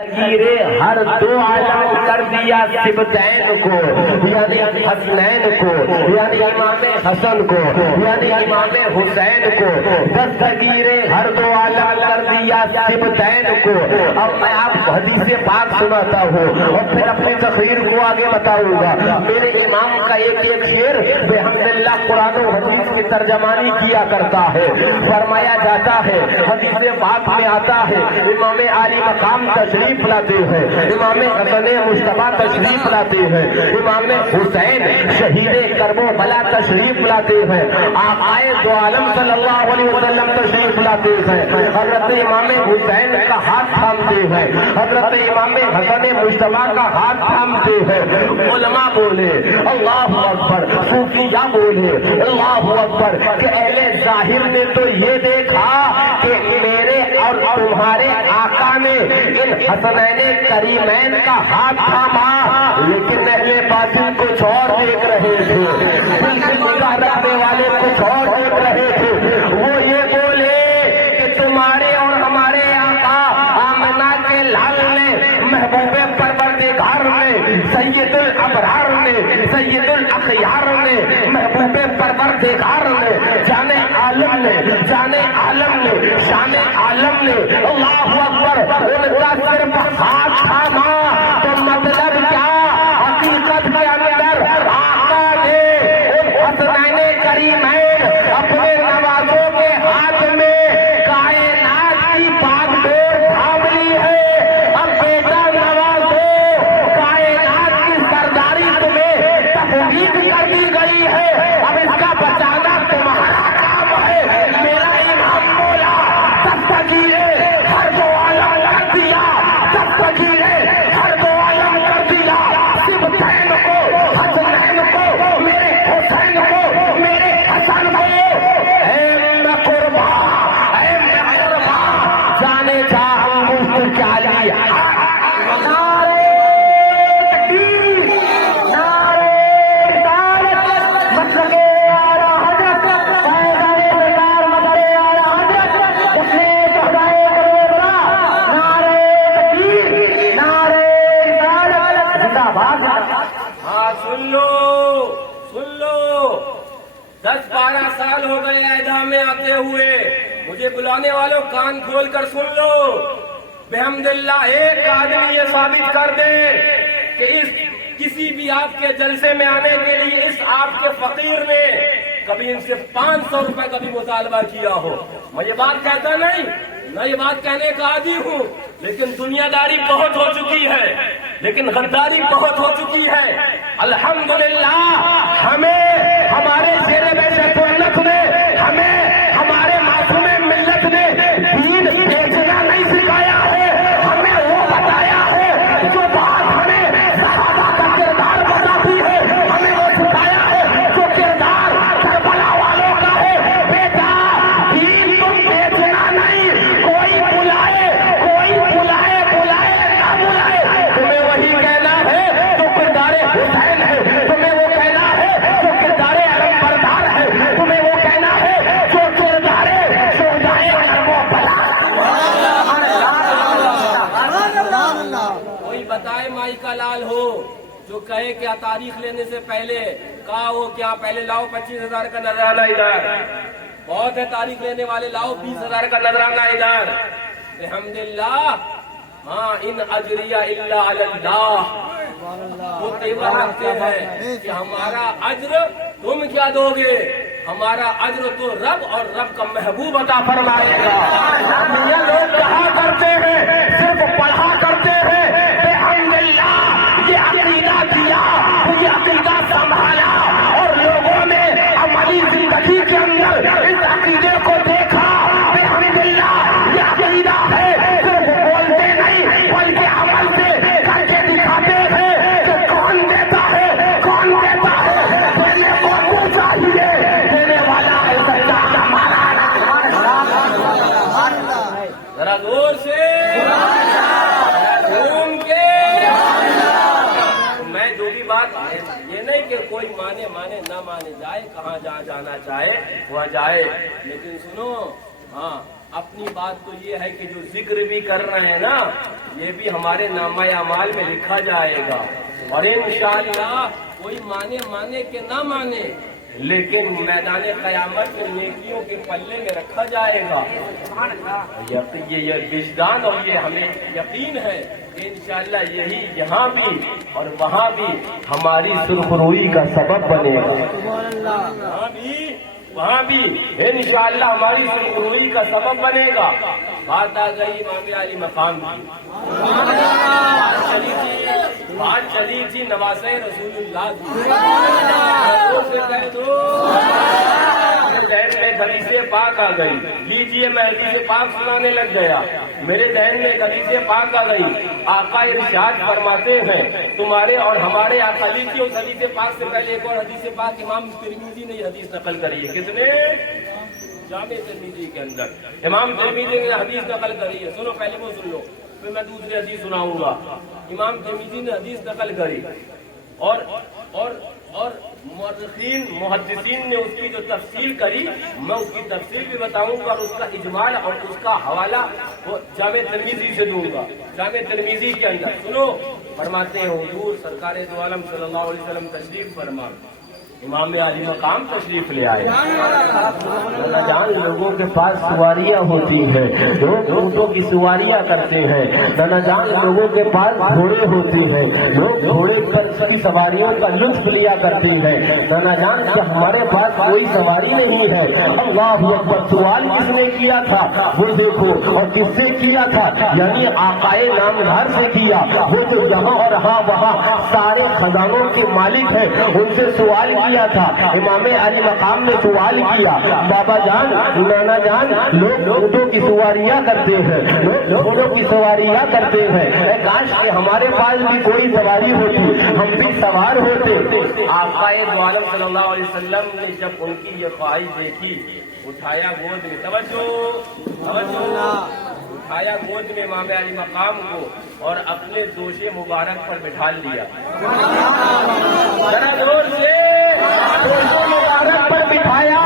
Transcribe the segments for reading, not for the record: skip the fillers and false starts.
ہر دو عالم کر دیا سبتین کو، یعنی حسنین کو، یعنی امام حسن کو، یعنی امام حسین کو دستگیر ہر دو عالم کر دیا سبتین کو۔ اب میں آپ حدیث پاک سناتا ہوں اور پھر اپنی تقریر کو آگے بتاؤں گا۔ میرے امام کا ایک شعر بحمداللہ قرآن و حدیث کی ترجمانی کیا کرتا ہے۔ فرمایا جاتا ہے، حدیث پاک میں آتا ہے، امام عالی مقام تشریف لاتے ہیں، امام حسن مصطفیٰ تشریف لاتے ہیں، امام حسین شہید کربلا تشریف لاتے ہیں، آقائے دو عالم صلی اللہ علیہ وسلم تشریف لاتے ہیں، حضرت امام حسین کا ہاتھ تھامتے ہیں، حضرت امام حسن مصطفیٰ کا ہاتھ تھامتے ہیں۔ علماء بولے اللہ اکبر، صوفیہ بولے اللہ اکبر کہ اہل ظاہر نے تو یہ دیکھا کہ میرے اور تمہارے آقا نے ان حسنین کریمین کا ہاتھ تھاما، لیکن اہل باطن کچھ اور دیکھ رہے تھے، بالکل نگاہ رکھنے والے کچھ اور دیکھ رہے تھے۔ وہ یہ بولے کہ تمہارے اور ہمارے آقا آمنہ کے لال نے، محبوب پروردگار نے، سید الابرار نے، سید الاخیار نے، محبوب پروردگار نے، جان عالم نے، جان عالم نے، شان عالم نے، اللہ اکبر، ان کا صرف ہاتھ تھاما تو مطلب کیا؟ حقیقت کے اندر آقا نے ان حسنین کریمین اپنے نوازوں کے ہاتھ میں کائنات کی باغ ڈور تھام لی ہے۔ اب بیٹا نوازو، کائنات کی سرداری تمہیں تفویض کر دی گئی ہے، اب اس کا بچانا تمہارا کام ہے۔ میرا امام مولا دستگیر ہر دو عالم کر دیا، دستگیر ہر دو عالم کر دیا، سبتین کو، حسنین کو، میرے حسین کو، میرے حسن کو۔ اے میں قربان، اے میں قربان، جانے جا ہم ملک کیا لیا۔ نعرے تکبیر، نعرے رسالت، مطلب اعلیٰ حضرت، فیضان سرکار مدر اعلیٰ حضرت، اس نے چہرائے کروبرا، نعرے تکبیر، نعرے رسالت، زندہ باد۔ ہاں سن لو، سن لو، 10-12 سال ہو گئے اعدام میں آتے ہوئے، مجھے بلانے والوں کان کھول کر سن لو۔ بحمداللہ ایک آدمی یہ ثابت کر دے کہ اس کسی بھی آپ کے جلسے میں آنے کے لیے اس آپ کے فقیر نے کبھی ان سے 500 روپے کا بھی مطالبہ کیا ہو۔ میں یہ بات کہتا نہیں، میں یہ بات کہنے کا عادی ہوں، لیکن دنیا داری بہت ہو چکی ہے، لیکن غداری بہت ہو چکی ہے۔ الحمدللہ ہمیں ہمارے شیر بیت سنت نے، ہمیں ہمارے معصوم ملت نے دین بیچنا نہیں سکھایا ہے، ہمیں وہ بتایا ہے جو بات ہمیں صحابہ کا کردار بتاتی ہے، ہمیں وہ سکھایا ہے جو کردار کربلا والوں کا ہے۔ بیٹا دین تم بیچنا نہیں، کوئی بلائے، کوئی بلائے، بلائے نہ بلائے، تمہیں وہی کہنا ہے جو کردار حسین ہے، تمہیں وہ کہنا ہے جو کردار علم بردار ہے، تمہیں وہ کہنا ہے جو کردار شہدائے کربلا۔ کوئی بتائے مائی کا لال ہو جو کہے کیا تاریخ لینے سے پہلے کہا ہو کیا پہلے لاؤ 25,000 کا نذرانہ ادھر، بہت ہے تاریخ لینے والے، لاؤ 20,000 کا نذرانہ ادھر۔ الحمدللہ، ہاں ان اجریہ الا علی اللہ، وہ تیور رکھتے ہیں کہ ہمارا اجر تم کیا دو گے، ہمارا اجر تو رب اور رب کا محبوب عطا فرمائے گا۔ یہ لوگ کہا کرتے ہیں، صرف پڑھا کرتے ہیں، الحمدللہ یہ عقیدہ دیا، یہ عقیدہ سنبھالا اور لوگوں نے عملی زندگی کے اندر اس عقیدے کو دیکھا۔ الحمدللہ یہ عقیدہ ہے، صرف بولتے نہیں بلکہ عمل سے کر کے دکھاتے ہیں کہ کون دیتا ہے، کون دیتا ہے، دینے کو تو چاہیے، دینے والا ہے سچا ہمارا۔ ذرا زور سے گھوم کے، میں جو بھی بات یہ نہیں کہ کوئی مانے نہ مانے، جائے کہاں جہاں جانا چاہے وہاں جائے، لیکن سنو، ہاں اپنی بات تو یہ ہے کہ جو ذکر بھی کر رہے ہیں نا یہ بھی ہمارے نامہ اعمال میں لکھا جائے گا، اور انشاءاللہ کوئی مانے کہ نہ مانے لیکن میدان قیامت میں نیکیوں کے پلے میں رکھا جائے گا۔ یہ وجدان اور یہ ہمیں یقین ہے کہ انشاءاللہ یہی یہاں بھی اور وہاں بھی ہماری سرخروئی کا سبب بنے گا، وہاں بھی انشاءاللہ ہماری سرخروئی کا سبب بنے گا۔ بات آ گئی امام علی مقام کی، بات چلی تھی نواسۂ رسول اللہ کی، ذہن میں حدیث پاک آ گئی، لیجیے میں حدیث پاک سنانے لگ گیا، میرے ذہن میں حدیث پاک آ گئی، آقا ارشاد فرماتے ہیں تمہارے اور ہمارے آقا لیجیے اس حدیث پاک سے پہلے ایک اور حدیث پاک امام ترمذی نے یہ حدیث نقل کری ہے، کس نے؟ جامع ترمذی کے اندر امام ترمذی نے حدیث نقل کری ہے، سنو پہلے وہ سن لو پھر میں دوسری حدیث سناؤں گا۔ امام ترمذی نے حدیث نقل کری اور مورخین محدثین نے اس کی جو تفصیل کری میں اس کی تفصیل بھی بتاؤں گا اور اس کا اجمال اور اس کا حوالہ وہ جامع ترمذی سے دوں گا۔ جامع ترمذی کے اندر سنو، فرماتے ہیں حضور سرکار دو عالم صلی اللہ علیہ وسلم تشریف فرما، امام علی مقام تشریف لے آئے، جان لوگوں کے پاس سواریاں ہوتی ہیں، لوگ اونٹوں کی سواریاں کرتے ہیں، نانا جان لوگوں کے پاس گھوڑے ہوتے ہیں، لوگ گھوڑے پر کی سواریوں کا لطف لیا کرتے ہیں، نانا جان کہ ہمارے پاس کوئی سواری نہیں ہے۔ اللہ اکبر، سوال کس نے کیا تھا وہ دیکھو، اور کس سے کیا تھا؟ یعنی آقائے نامدار سے کیا، وہ تو جہاں اور ہاں وہاں سارے خزانوں کے مالک ہیں، ان سے سوال کیا تھا۔ امام علی مقام نے سوال کیا، بابا جان نانا جان لوگ اونٹوں کی سواریاں کرتے ہیں، لوگ گھوڑوں کی سواریاں کرتے ہیں، کاش کہ ہمارے پاس بھی کوئی سواری ہوتی، ہم بھی سوار ہوتے۔ آقا دو عالم صلی اللہ علیہ وسلم نے جب ان کی یہ خواہش دیکھی اٹھایا گود میں، توجہ اٹھایا گود میں امام علی مقام کو اور اپنے دوش مبارک پر بٹھا لیا، ذرا زور سے دوش مبارک پر بٹھایا۔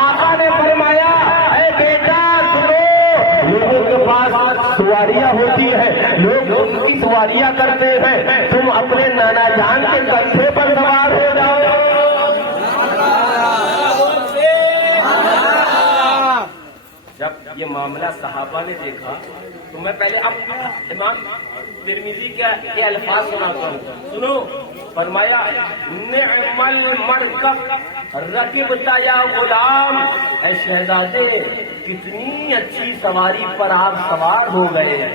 آقا نے فرمایا اے بیٹا سنو، لوگوں کے پاس سواریاں ہوتی ہیں، لوگ ان کی سواریاں کرتے ہیں، تم اپنے نانا جان کے کندھے پر سوار ہو جاؤ۔ جب یہ معاملہ صحابہ نے دیکھا تو میں پہلے اب امام ترمذی کے الفاظ سناتا ہوں، سنو۔ فرمایا نعم المرکب رکبت یا غلام، اے شہزادے کتنی اچھی سواری پر آپ سوار ہو گئے ہیں،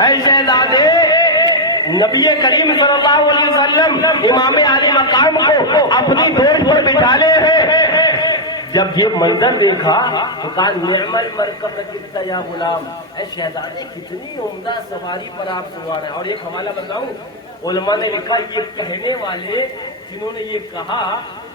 اے شہزادے۔ نبی کریم صلی اللہ علیہ وسلم امام علی مقام کو اپنی دوش پر بٹھا لے ہیں۔ جب یہ منظر دیکھا تو کہا نعم المرکب رکبت یا غلام، اے شہزادے کتنی عمدہ سواری پر آپ سوار ہیں۔ اور ایک حوالہ بتاؤں، علماء نے لکھا یہ کہنے والے جنہوں نے یہ کہا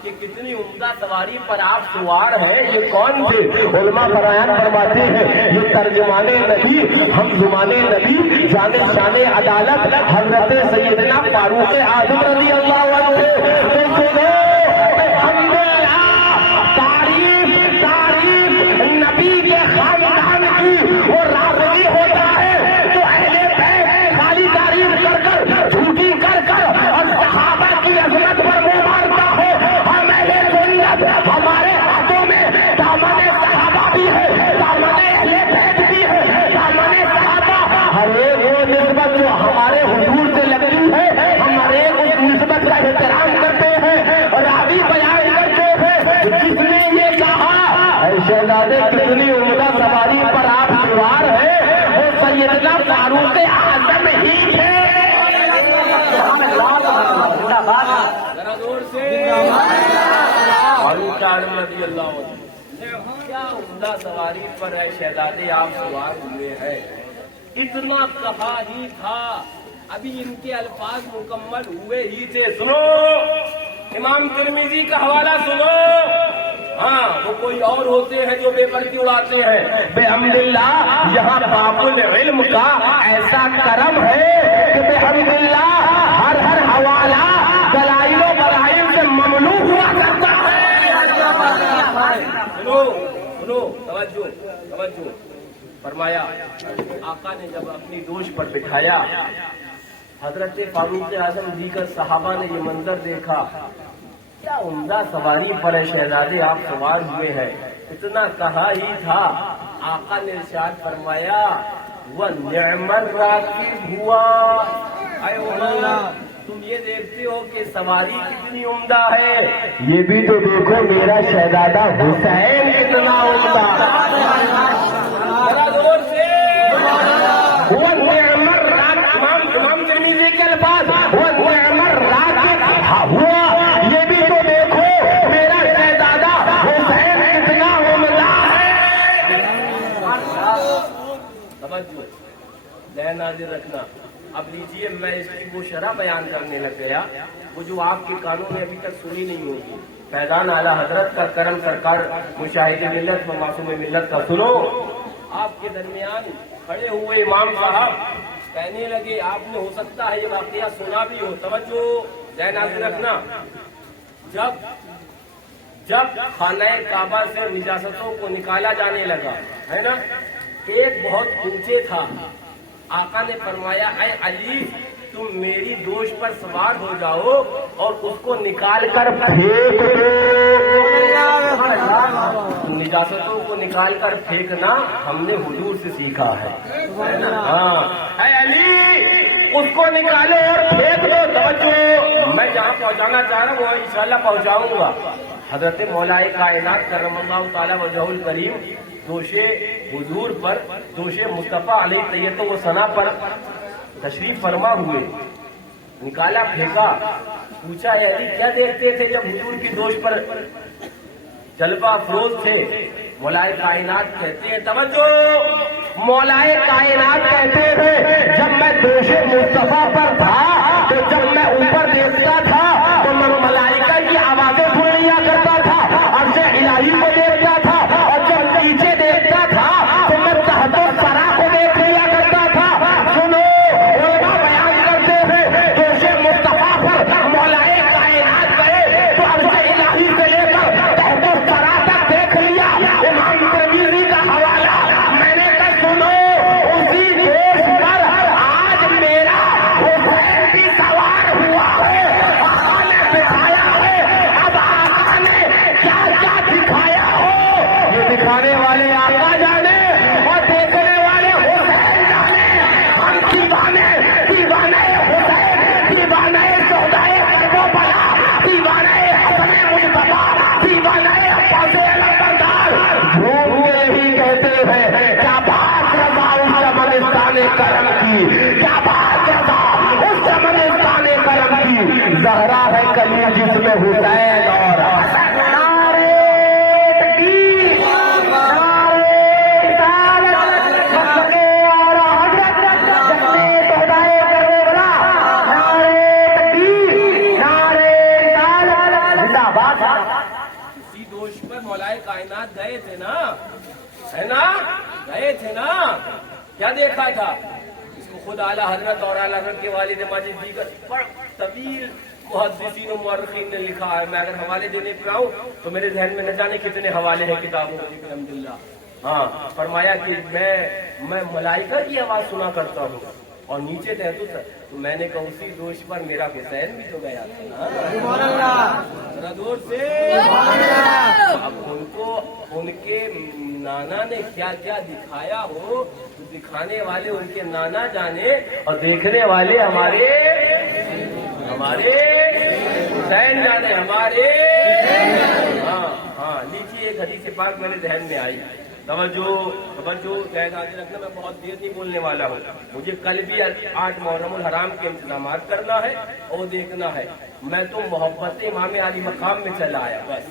کہ کتنی عمدہ سواری پر آپ سوار ہیں یہ کون تھے؟ علماء بیان فرماتے ہیں یہ ترجمان نبی، ہم زمان نبی، جانب شان عدالت حضرت سیدنا فاروق اعظم رضی اللہ عنہ۔ نبی کے خاندان کی وہ راضی ہوتا ہے تو اہل بیت خالی تعریف کر کر جھوٹی کر کر اور صحابہ کی عظمت پر منہ مارتا ہو۔ ہم اہل سنت، ہمارے ہاتھوں میں دامن صحابہ بھی ہے، دامن اہل بیت بھی ہے، دامن صحابہ، ہر ایک وہ نسبت جو ہمارے حضور سے لگتی ہے ہم ہر ایک اس نسبت کا احترام کرتے ہیں اور راوی بیان کرتے ہیں جس نے یہ کہا شہزادے کتنی عمدہ سواری پر آپ سوار ہیں وہ سیدنا فاروق اعظم ہی تھے۔ فاروق اعظم رضی اللہ عنہ، کیا عمدہ سواری پر ہے شہزادے آپ سوار ہوئے ہیں، اتنا کہا ہی تھا، ابھی ان کے الفاظ مکمل ہوئے ہی تھے۔ سنو امام ترمذی کا حوالہ سنو۔ ہاں وہ کوئی اور ہوتے ہیں جو بے پردی اڑاتے ہیں، بحمد اللہ یہاں باب العلم کا ایسا کرم ہے کہ بحمد اللہ ہر حوالہ دلائل و برائل سے مملو ہوا کرتا ہے۔ سنو توجہ، توجہ فرمایا آقا نے جب اپنی دوش پر بٹھایا، حضرت فاروق اعظم دیگر صحابہ نے یہ منظر دیکھا، کیا عمدہ سواری پر ہے شہزادے آپ سوار ہوئے ہیں، اتنا کہا ہی تھا آقا نے ارشاد فرمایا وَنِعْمَ الرَّاكِبُ ہوا، اے اللہ تم یہ دیکھتے ہو کہ سواری کتنی عمدہ ہے، یہ بھی تو دیکھو میرا شہزادہ حسین کتنا عمدہ ذرا زور سے وَنِعْمَ الرَّاكِبُ، امام ترمذی کے الفاظ وَنِعْمَ الرَّاكِبُ ہوا، یہ بھی تو دیکھو میرا شہزادہ حسین کتنا عمدہ ہے۔ توجہ ذہن حاضر رکھنا۔ اب لیجئے میں اس کی وہ شرح بیان کرنے لگ گیا وہ جو آپ کے کانوں نے ابھی تک سنی نہیں ہوگی۔ فیضان اعلیٰ حضرت کا کرم سرکار مشاہد ملت و معصوم ملت کا سنو۔ آپ کے درمیان کھڑے ہوئے امام صاحب کہنے لگے آپ نے ہو سکتا ہے یہ واقعہ سنا بھی ہو، توجہ ذہن حاضر رکھنا۔ جب خانہ کعبہ سے نجاستوں کو نکالا جانے لگا ہے نا، ایک بہت اونچے تھا، آقا نے فرمایا اے علی تم میری دوش پر سوار ہو جاؤ اور اس کو نکال کر پھینک دو۔ نجاستوں کو نکال کر پھینکنا ہم نے حضور سے سیکھا ہے۔ ہاں اے علی اس کو نکالو اور پھینک دو۔ توجہ میں جہاں پہنچانا چاہ رہا ہوں وہ انشاءاللہ پہنچاؤں گا۔ حضرت مولا کائنات کرم اللہ تعالی وجہہ الکریم دوش حضور پر، دوش مصطفیٰ علیہ طیبۃ و ثنا پر تشریف فرما ہوئے، نکالا پھینکا، پوچھا اے علی کیا دیکھتے تھے جب حضور کی دوش پر جلوہ افروز تھے؟ مولا کائنات کہتے ہیں، توجہ مولا کائنات کہتے تھے جب میں دوش مصطفیٰ پر تھا تو جب میں اوپر دیکھتا تھا تو میں ملائکہ کی آوازیں سن لیا کرتا تھا، عرش الہی کو دیکھتا تھا، اور جب نیچے دیکھتا تھا تو میں تحت الثری کو دیکھ لیا کرتا تھا۔ سنو علماء بیان کرتے تھے دوش مصطفیٰ پر مولا کائنات گئے تو عرش الہی سے لے کر تحت الثری تک دیکھ لیا۔ امام ترمذی کا حوالہ میں نے کہا سنو اسی دوش پر آج میرا حسین بھی سوار ہوا ہے، آقا نے دکھایا ہے۔ اب آقا نے کیا کیا دکھایا ہو یہ دکھانے والے آقا جانے اور دیکھنے والے حسین جانے۔ ہم دیوانے دیوانے حسین، دیوانے شہدائے کربلا، دیوانے حسن مجتبی، دیوانے عباس علمبردار، جھوم کے ہی کہتے ہیں کیا بات رضا اس چمنستان کرم کی، کیا بات رضا اس چمنستان کرم کی، زہرا ہے کلی جس میں حسین اور حسن۔ نعرہ تکبیر، نعرہ رسالت، مقصد اعلیٰ حضرت جنت شہدائے کربلا، نعرہ تکبیر، نعرہ رسالت، زندہ باد۔ اسی دوش پر مولا کائنات گئے تھے نا، ہے نا، گئے تھے نا، کیا دیکھا تھا؟ اس کو خود اعلیٰ حضرت اور اعلیٰ حضرت کے والد ماجد دیگر پر طویل محدثین و مورخین نے لکھا ہے۔ میں اگر حوالے دینے پہ آؤں تو میرے ذہن میں نہ جانے کتنے حوالے ہیں کتابوں کے، الحمدللہ۔ ہاں فرمایا کہ میں ملائکہ کی آواز سنا کرتا ہوں اور نیچے تحت تو میں نے کہا اسی دوش پر میرا حسین بھی تو گیا تھا۔ ذرا دور سے اب ان کے نانا نے کیا کیا دکھایا ہو تو دکھانے والے ان کے نانا جانے اور دیکھنے والے ہمارے حسین جانے، ہمارے۔ ہاں لیجیے ایک حدیث پاک میرے ذہن میں آئی، توجہ ذہن حاضر رکھنا، میں بہت دیر نہیں بولنے والا ہوں، مجھے کل بھی 8 محرم الحرام کے انتظامات کرنا ہے اور دیکھنا ہے۔ میں تو محبت امام علی مقام میں چلا آیا، بس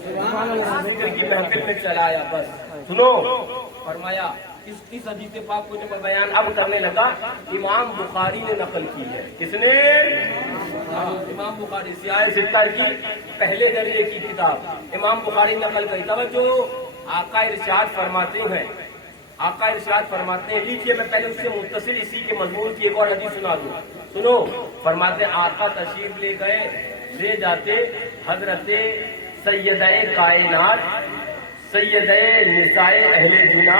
ذکر کی محفل میں چلا آیا، بس سنو فرمایا اس حدیث پاک کو جب بیان اب کرنے لگا، امام بخاری نے نقل کی ہے۔ کس نے؟ امام بخاری، سیاہ ستہ کی پہلے درجے کی کتاب امام بخاری نقل کری۔ توجہ آقا ارشاد فرماتے ہیں، آقا ارشاد فرماتے ہیں، لیجیے میں پہلے اس سے متصل اسی کے مضمون کی ایک اور حدیث سنا دوں، سنو۔ فرماتے ہیں آقا تشریف لے جاتے حضرت سیدہ کائنات، سیدہ نساء اہل جنہ،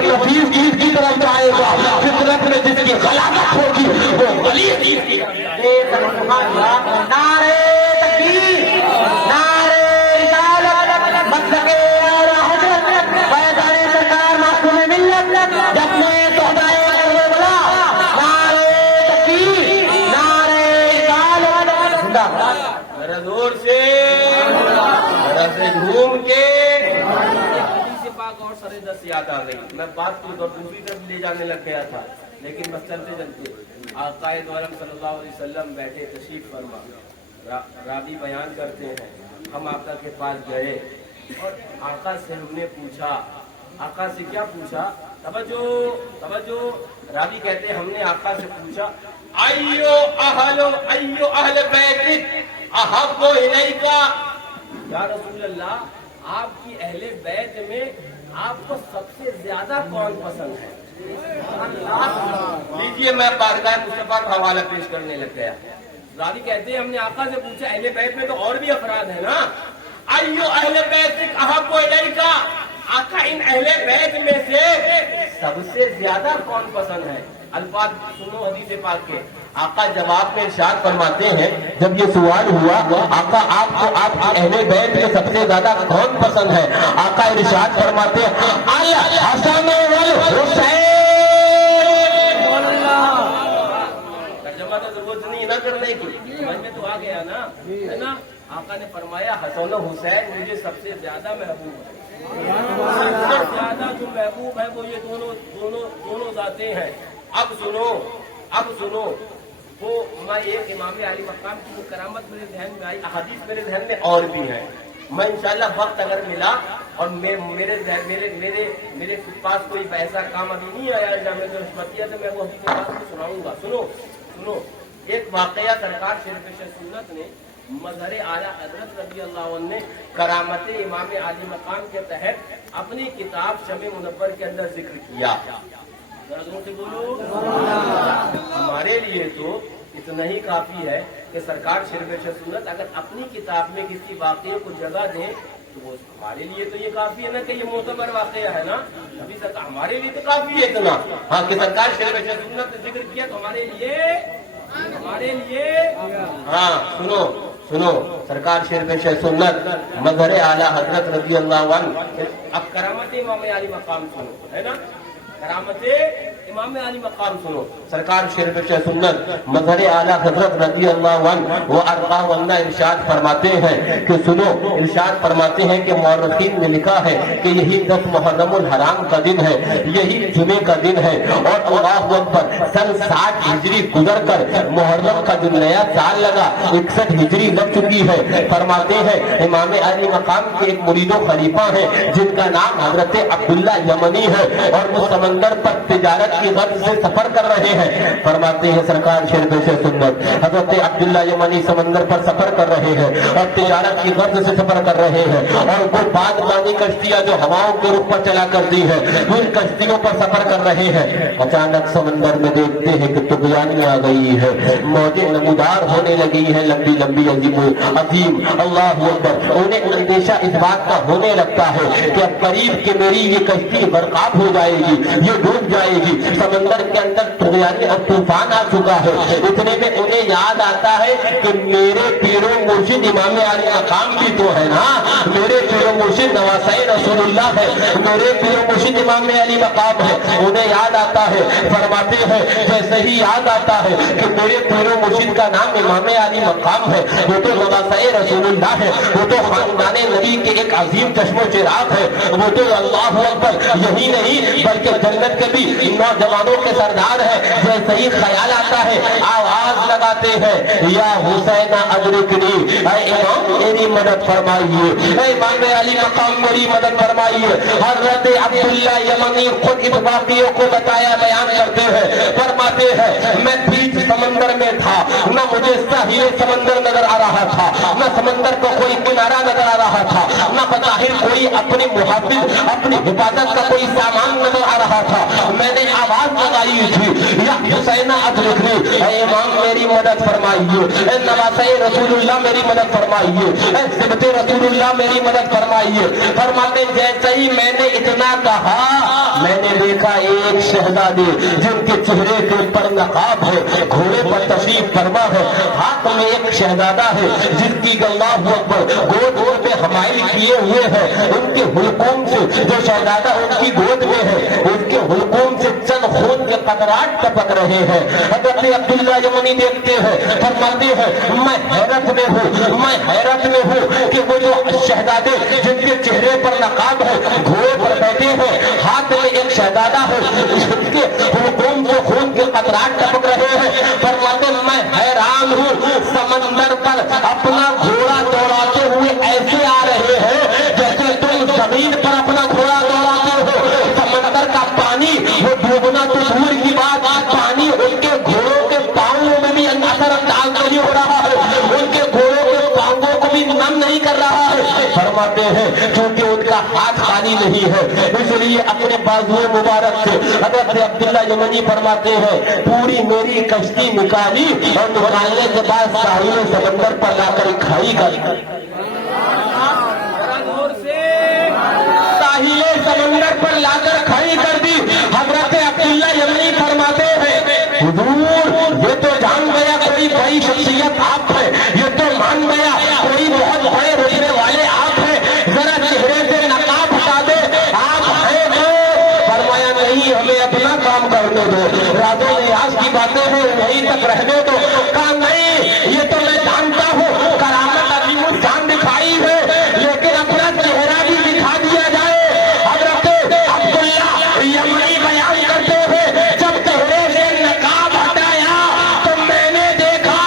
وہ لذیذ چیز کی طرف جائے گا، فطرت میں جس کی غلاظت ہوگی وہ غلیظ چیز کی طرف جائے گا۔ نعرہ تکبیر، نعرہ رسالت، مسلک اعلی حضرت فیضان سرکار معصوم ملت، جتنے تحدائے کربلا، نعرہ تکبیر، نعرہ رسالت، زندہ باد۔ ذرا زور سے، ذرا سے جھوم کے حدیث پاک اور سر دست یاد آ گئی۔ میں بات کو دوسری طرف لے جانے لگ گیا تھا، لیکن بس چلتے چلتے آقا دو عالم صلی اللہ علیہ وسلم بیٹھے تشریف فرما، راوی بیان کرتے ہیں ہم آقا کے پاس گئے اور آقا سے ہم نے پوچھا، آقا سے کیا پوچھا؟ توجہ توجہ، راوی کہتے ہیں ہم نے آقا سے پوچھا ایو اہل بیت احب الیکا، یا رسول اللہ آپ کی اہل بیت میں آپ کو سب سے زیادہ کون پسند ہے؟ لیجیے میں بارگاہ مصطفیٰ کا حوالہ پیش کرنے لگ گیا۔ راوی کہتے ہیں ہم نے آقا سے پوچھا اہل بیت میں تو اور بھی افراد ہیں نا، ایو اہل بیت احب الیکا، آقا ان اہل بیت میں سے سب سے زیادہ کون پسند ہے؟ الفاظ سنو حدیث پاک کے۔ آقا جواب میں ارشاد فرماتے ہیں جب یہ سوال ہوا آقا آپ کو آپ کے اہل بیت میں سب سے زیادہ کون پسند ہے، آقا ارشاد فرماتے ہیں الحسن والحسین۔ ترجمہ تو ضرورت نہیں نہ کرنے کی، سمجھ میں تو آ گیا نا، ہے نا؟ آقا نے فرمایا حسن و حسین مجھے سب سے زیادہ محبوب ہے، سب سے زیادہ جو محبوب ہے وہ یہ دونوں ذاتیں ہیں۔ اب سنو وہ ہمارے ایک امام عالی مقام کی جو کرامت میرے ذہن میں آئی، احادیث میرے ذہن میں اور بھی ہیں، میں انشاءاللہ وقت اگر ملا اور میرے پاس کوئی ایسا کام ابھی نہیں آیا جامعہ نسبتیہ تو میں وہ حدیث پاک کو سناؤں گا۔ سنو ایک واقعہ سرکار شرف سنت نے مظہر اعلیٰ حضرت رضی اللہ عنہ نے کرامت امام عالی مقام کے تحت اپنی کتاب شمع منور کے اندر ذکر کیا۔ سے بولو، ہمارے لیے تو اتنا ہی کافی ہے کہ سرکار شرف سنت اگر اپنی کتاب میں کسی واقعے کو جگہ دیں تو وہ ہمارے لیے تو یہ کافی ہے نا کہ یہ معتبر واقعہ ہے نا، ابھی تک ہمارے لیے تو کافی ہے اتنا، ہاں کہ سرکار شرف سنت نے ذکر کیا تو ہمارے لیے ہاں سنو سرکار شرف سنت مظہر اعلیٰ حضرت رضی اللہ عنہ، اب کرامت امام عالی مقام سنو، ہے نا؟ کرامت امام عالی مقام سنو، سرکار شرف سنت مظہر اعلیٰ حضرت رضی اللہ عنہ وہ ارقام اللہ ارشاد فرماتے ہیں کہ سنو، ارشاد فرماتے ہیں کہ مورخین نے لکھا ہے کہ یہی 10 محرم الحرام کا دن ہے، یہی جمعے کا دن ہے، اور اللہ اکبر سن 60 ہجری گزر کر محرم کا جو نیا سال لگا 61 ہجری لگ چکی ہے۔ فرماتے ہیں امام عالی مقام کے ایک مرید و خلیفہ ہیں جن کا نام حضرت عبداللہ یمنی ہے اور وہ سمندر پر تجارت کی غرض سے سفر کر رہے ہیں۔ فرماتے ہیں سرکار شرف سنت حضرت عبداللہ یمنی سمندر پر سفر کر رہے ہیں اور تجارت کی غرض سے سفر کر رہے ہیں، اور وہ بادبانی کشتیاں جو ہواؤں کے رخ پر چلا کرتی ہیں ان کشتیوں پر سفر کر رہے ہیں۔ اچانک سمندر میں دیکھتے ہیں کہ طغیانی آ گئی ہے، موجیں نمودار ہونے لگی ہیں، لمبی لمبی عظیم، اللہ اکبر۔ انہیں اندیشہ اس بات کا ہونے لگتا ہے کہ اب قریب کہ میری یہ کشتی غرقاب ہو جائے گی، یہ ڈوب جائے گی، سمندر کے اندر طغیانی اور طوفان آ چکا ہے۔ اتنے میں انہیں یاد آتا ہے کہ میرے پیر و مرشد امام عالی مقام بھی تو ہے نا، میرے پیر و مرشد نواسۂ رسول اللہ ہے، میرے پیر و مرشد امام عالی مقام ہے۔ انہیں یاد آتا ہے، فرماتے ہیں جیسے ہی یاد آتا ہے کہ میرے پیر و مرشد کا نام امام عالی مقام ہے، وہ تو نواسۂ رسول اللہ ہے، وہ تو خاندان نبی کے ایک عظیم چشم و چراغ ہے، وہ تو اللہ اکبر یہی نہیں بلکہ جنت کے بھی نوجوانوں کے سردار ہے۔ جیسے ہی خیال آتا ہے آواز لگاتے ہیں یا حسین ادرکنی، اے امام میری مدد فرمائیے، اے امام علی مقام میری مدد فرمائیے۔ حضرت عبداللہ یمنی خود اس واقعے کو بتایا بیان کرتے ہیں، فرماتے ہیں میں بیچ سمندر میں تھا، نہ مجھے ساحل سمندر نظر آ رہا تھا، نہ سمندر کو کوئی کنارہ نظر آ رہا تھا، نہ بظاہر کوئی اپنی محافظ اپنی حفاظت کا کوئی سامان نظر آ رہا رہا تھا میں نے آواز لگائی تھی یا حسین ادرکنی، اے امام میری مدد فرمائیے، اے نواسہ رسول اللہ میری مدد فرمائیے، اے سبت رسول اللہ میری مدد فرمائیے۔ فرماتے جیسے ہی میں نے اتنا کہا میں نے دیکھا ایک شہزادے جن کے چہرے کے اوپر نقاب ہے، گھوڑے پر تشریف فرما ہے، ہاتھ میں ایک شہزادہ ہے جن کی اللہ اکبر گود پہ حمائل کیے ہوئے ہیں، ان کے حلقوم سے جو شہزادہ ان کی گود میں ہے ان کے حلقوم سے چند خون کے قطرات ٹپک رہے ہیں۔ حضرت عبداللہ یمنی دیکھتے ہیں، فرماتے ہیں میں حیرت میں ہوں، میں حیرت میں ہوں کہ وہ جو شہزادے جن کے چہرے پر نقاب ہے، گھوڑے پر بیٹھے ہیں، ہاتھ میں ایک شہزادہ ہے جن کے حلقوم سے خون کے قطرات ٹپک رہے ہیں۔ فرماتے میں حیران ہوں، سمندر پر اپنا گھوڑا دوڑاتے ہوئے ایسے آ رہے ہیں جیسے تم زمین پر اپنا گھوڑا دوڑاتے ہو۔ سمندر کا پانی وہ ڈوبنا تو دور کی بات، پانی ان کے گھوڑوں کے پاؤں میں بھی اثر انداز نہیں ہو رہا ہے، ان کے گھوڑوں کے پاؤں کو بھی نم نہیں کر رہا ہے۔ فرماتے ہیں کیونکہ ان کا ہاتھ خالی نہیں ہے، اس لیے اپنے بازو مبارک سے حضرت عبداللہ یمنی فرماتے ہیں پوری میری کشتی نکالی اور نکالنے کے بعد ساحل سمندر پر لا کر کھائی گئی، ساحل سمندر پر لا کر کھڑی کر دی۔ حضرت عبداللہ یمنی فرماتے ہیں حضور یہ تو جان گیا کوئی بڑی شخصیت آپ ہے، یہ تو مان گیا کوئی بہت بڑے رتبے والے آپ ہیں، ذرا چہرے سے نقاب ہٹا دے، آپ ہیں وہ؟ فرمایا نہیں ہمیں اپنا کام کرنے دو، راز و نیاز کی باتیں ہیں وہیں تک رہنے دو۔ کہا نہیں یہ تو میں جانتا ہوں کرامت عظیم الشان دکھائی ہے لیکن اپنا چہرہ بھی دکھا دیا جائے۔ حضرت عبداللہ یمنی بیان کرتے ہوئے جب چہرے سے نقاب ہٹایا تو میں نے دیکھا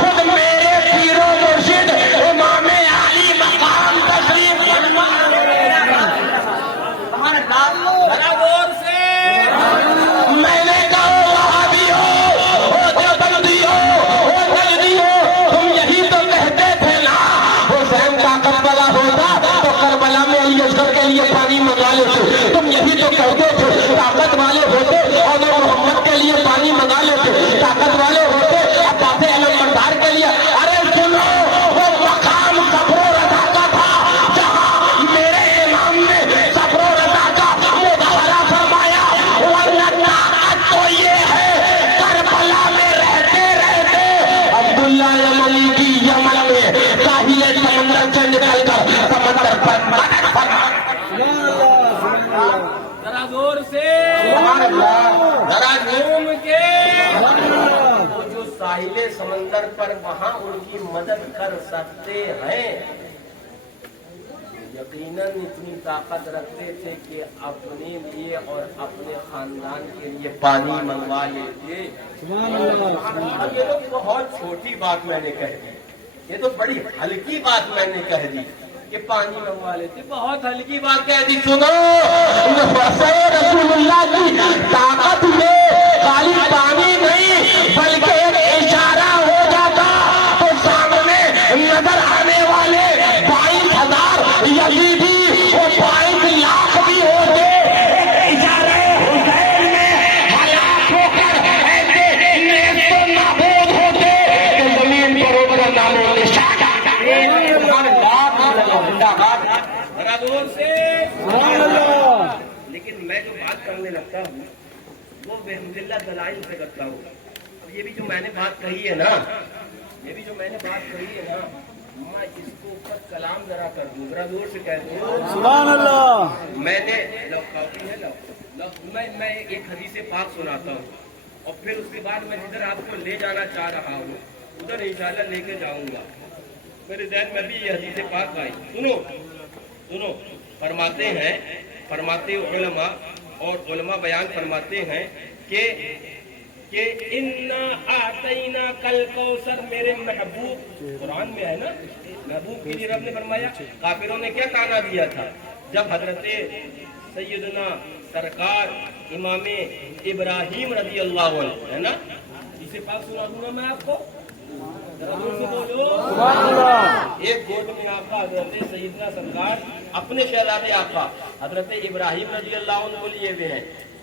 خود میرے پیر و مرشد امام علی مقام تشریف فرما میں نے کہا وہابی ہو دیوبندی ہو نجدی ہو تم یہی تو کہتے تھے نا حسین طاقت والا ہوتا تو کربلا میں علی اصغر کے لیے پانی منگا لیتے، تم یہی تو کہتے تھے طاقت والے ہوتے اور وہ محمد کے لیے پانی منگا لیتے، طاقت والے ہوتے عباس علمبردار کے لیے۔ ارے سنو وہ مقام صبر و رضا کا تھا جہاں میرے امام نے صبر و رضا کا مظاہرہ فرمایا، ورنہ طاقت تو یہ ہے کربلا میں رہتے رہتے عبداللہ یمنی کی یمن میں ساحل سمندر سے نکل کر سمندر پر ذرا زور سے ذرا جھوم کے وہ جو ساحل سمندر پر وہاں ان کی مدد کر سکتے ہیں یقیناً اتنی طاقت رکھتے تھے کہ اپنے لیے اور اپنے خاندان کے لیے پانی منگوا لیتے۔ اب یہ تو بہت چھوٹی بات میں نے کہہ دی، یہ تو بڑی ہلکی بات میں نے کہہ دی کہ پانی منگوا لیتے، بہت ہلکی بات کہہ دی۔ سنو رسول اللہ کی طاقت میں خالی پانی نہیں بلکہ ایک اشارہ ہو جاتا تو سامنے نظر آنے والے 22,000 یزیدی وہ 22 لاکھ بھی ہوتے، اشارے حسین میں ہلاک ہو کر ایسے نیست و نابود ہوتے کہ زمین پر ان کا نام و نشان۔ ذرا زور سے لیکن میں جو بات کرنے لگتا ہوں وہ بحمدللہ دلائل سے کرتا ہوں۔ اب یہ بھی جو میں نے بات کہی ہے نا، یہ بھی جو میں نے بات کہی ہے نا، میں اس کو اوپر کلام ذرا کر دوں، ذرا زور سے کہہ دوں سبحان اللہ۔ میں نے کاپی ہے میں ایک حدیث پاک سناتا ہوں اور پھر اس کے بعد میں جدھر آپ کو لے جانا چاہ رہا ہوں ادھر انشاءاللہ لے کے جاؤں گا۔ میرے ذہن میں بھی یہ حدیث پاک آئی، سنو فرماتے ہیں، فرماتے علماء اور علماء بیان فرماتے ہیں کہ انا آتینا کل کوثر، میرے محبوب، قرآن میں ہے نا، محبوب کے لیے رب نے فرمایا۔ کافروں نے کیا تانا دیا تھا جب حضرت سیدنا سرکار امام ابراہیم رضی اللہ عنہ ہے نا، اسے پاک سنا دوں گا میں آپ کو، ذرا زور سے بولو سبحان اللہ۔ ایک گود میں آقا حضرت سیدنا سرکار اپنے شہزادے آقا حضرت ابراہیم رضی اللہ عنہ کو لیے ہوئے ہیں،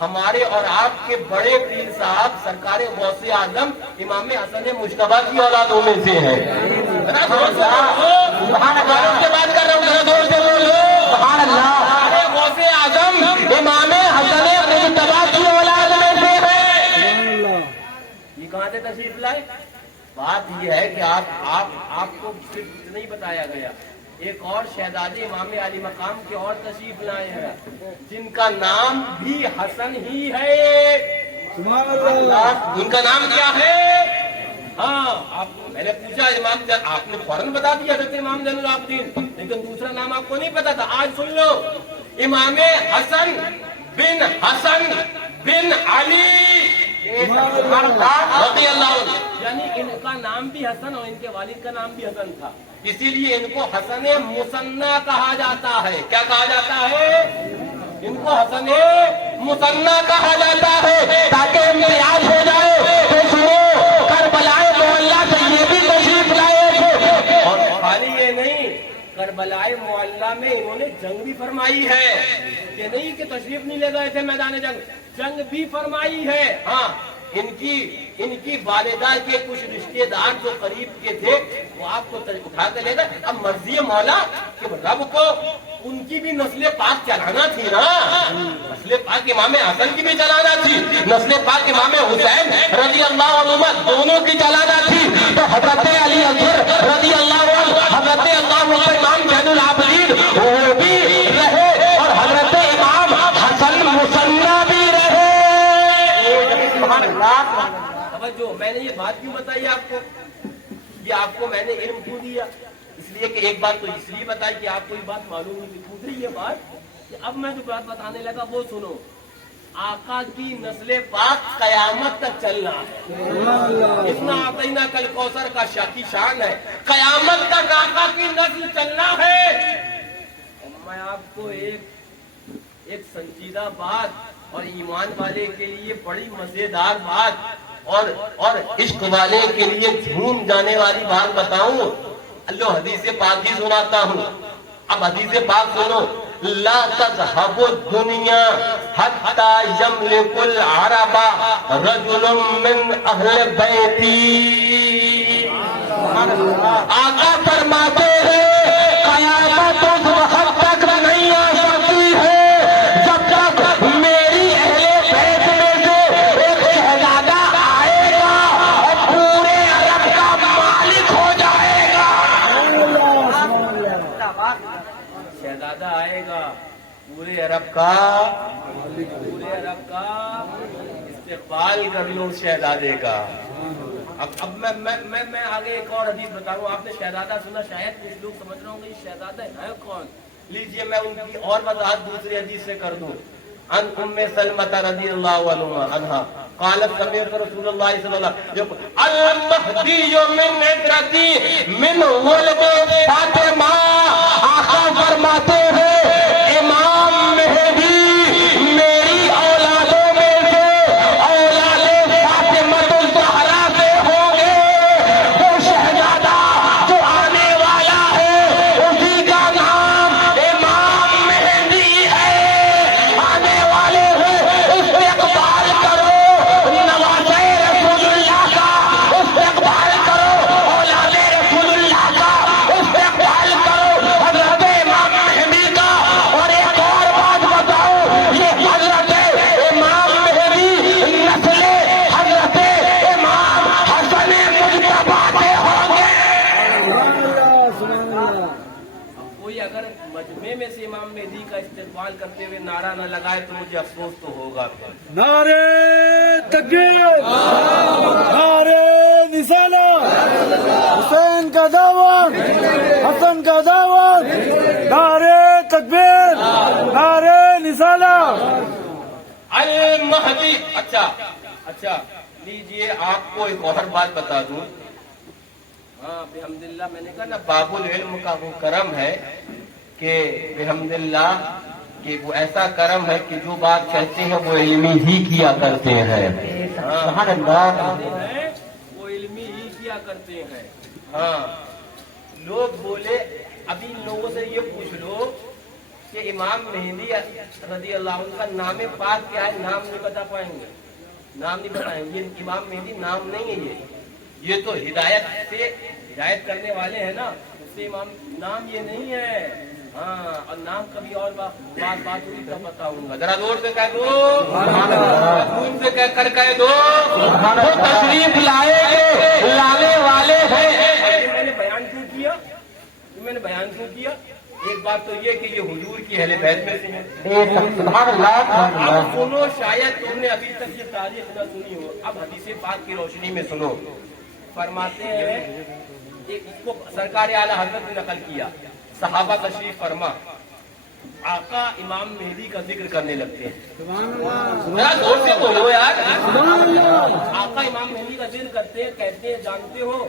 ہمارے اور آپ کے بڑے پیر صاحب سرکار غوث اعظم امام حسن مجتبیٰ کی اولادوں میں سے ہیں. سبحان اللہ سے بات کر رہا ہوں, ذرا زور سے بولو سبحان اللہ. غوث اعظم امام حسن مجتبیٰ کی اولاد میں سے ہیں. یہ کہاں سے تشریف لائے؟ بات یہ ہے کہ آپ کو صرف اتنا ہی بتایا گیا. ایک اور شہزادے امام علی مقام کے اور تشریف لائے ہیں جن کا نام بھی حسن ہی ہے. ان کا نام کیا ہے؟ ہاں میں نے پوچھا امام آپ نے فوراً بتا دیا حضرت امام زین العابدین, لیکن دوسرا نام آپ کو نہیں پتا تھا. آج سن لو, امام حسن بن علی رضی اللہ عنہ, یعنی ان کا نام بھی حسن اور ان کے والد کا نام بھی حسن تھا. اسی لیے ان کو حسن مثنیٰ کہا جاتا ہے. کیا کہا جاتا ہے؟ ان کو حسن مثنیٰ کہا جاتا ہے تاکہ امتیاز ہو جائے. تو سنو, کربلائے معلیٰ سے یہ بھی تشریف لائے تھے. اور خالی یہ نہیں, کربلائے معلیٰ میں انہوں نے جنگ بھی فرمائی ہے. یہ نہیں کہ تشریف نہیں لے گئے تھے میدان جنگ بھی فرمائی ہے. ہاں, ان کی والدہ کے کچھ رشتے دار جو قریب کے تھے وہ آپ کو اٹھا کے لے گئے. اب مرضی مولا کہ رب کو ان کی بھی نسل پاک چلانا تھی نا. نسل پاک امام حسن کی بھی چلانا تھی, نسل پاک امام حسین رضی اللہ عنہ دونوں کی چلانا تھی. تو حضرت علی اصغر رضی اللہ عنہ, حضرت اللہ امام زین العابدین وہ بھی رہے اور حضرت امام حسن مثنیٰ بھی رہے. جو میں نے یہ بات کیوں بتائی آپ کو, یہ آپ کو میں نے علم کیوں دیا؟ اس لیے کہ ایک بات تو اس لیے بتائی کہ آپ کو یہ بات معلوم نہیں تھی. دوسری یہ بات کہ اب میں جو بات بتانے لگا وہ سنو. آقا کی نسل پاک قیامت تک چلنا ہے. اتنا آتینا کل کوثر کا شاکی شان ہے. قیامت تک آقا کی نسل چلنا ہے. میں آپ کو ایک سنجیدہ بات اور ایمان والے کے لیے بڑی مزیدار بات اور عشق والے کے لیے جھوم جانے والی بات بتاؤں. اللہ حدیث پاک ہی سناتا ہوں. اب حدیث پاک سنو. لا تذهب الدنيا حتى يملك العرب رجل من اهل بیتی. آقا فرماتے ہیں قیامت اس وقت تک نہیں آ سکتی ہے جب تک میری اہل بیت میں سے ایک شہزادہ آئے گا اور پورے عرب کا مالک ہو جائے گا. شہزادہ آئے گا پورے عرب کا استقبال کر لو شہزادے کا. اب میں آگے ایک اور حدیث بتاؤں. آپ نے شہزادہ سنا, شاید کچھ لوگ سمجھ رہے ہوں گے یہ شہزادہ ہے کون. لیجئے میں ان کی اور وضاحت دوسری حدیث سے کر دوں. عن ام سلمۃ رضی اللہ عنہا قالت سمعت رسول اللہ صلی اللہ علیہ وسلم المہدی من عترتی من ولد فاطمہ. آقا فرماتے ہیں امام مہدی میری اولادوں میں سے اولاد فاطمہ الزہرا سے ہوں گے. وہ شہزادہ جو آنے والا ہے اسی کا نام امام مہدی ہے. آنے والے ہیں استقبال کرو نوازے رسول اللہ کا, استقبال کرو اولاد رسول اللہ کا, استقبال کرو حضرت امام مہدی کا. اور ایک اور بات بتاؤ, یہ حضرت امام مہدی نسل حضرت امام حسن مجتبیٰ سے ہوں گے. کوئی اگر مجمع میں سے امام مہدی کا استقبال کرتے ہوئے نعرہ نہ لگائے تو مجھے افسوس تو ہوگا. نعرے تکبیر, نعرے رسالت, حسین کا دعوت, حسن کا دعوت, نعرے تکبیر, نعرے رسالت. المہدی. اچھا لیجئے آپ کو ایک اور بات بتا دوں. ہاں بحمداللہ میں نے کہا نا باب العلم کا وہ کرم ہے کہ بحمداللہ کہ وہ ایسا کرم ہے کہ جو بات کہتے ہیں وہ علمی ہی کیا کرتے ہیں. سبحان اللہ, وہ علمی ہی کیا کرتے ہیں. ہاں لوگ بولے, ابھی لوگوں سے یہ پوچھ لو کہ امام مہدی رضی اللہ عنہ کا نام پاک کیا ہے، نام نہیں بتا پائیں گے، نام نہیں بتائیں گے. امام مہدی نام نہیں ہے، یہ تو ہدایت کرنے والے ہیں نا، اس سے امام نام یہ نہیں ہے. ہاں، اور نام کبھی اور بات ہوئی تب بتاؤں گا. ذرا زور سے کہہ دو، خون سے کہہ دو، وہ تشریف لائے لانے والے ہیں. میں نے بیان کیوں کیا؟ ایک بات تو یہ کہ یہ حضور کی اہل بیت میں سے ہے. اب سنو، شاید تم نے ابھی تک یہ تاریخ نہ سنی ہو، اب حدیث پاک کی روشنی میں سنو. فرماتے ہیں کہ اس کو سرکار اعلی حضرت نے نقل کیا، صحابہ تشریف فرما، آقا امام مہدی کا ذکر کرنے لگتے ہیں. ذرا زور سے بولو یار. آقا امام مہدی کا ذکر کرتے ہیں، کہتے ہیں جانتے ہو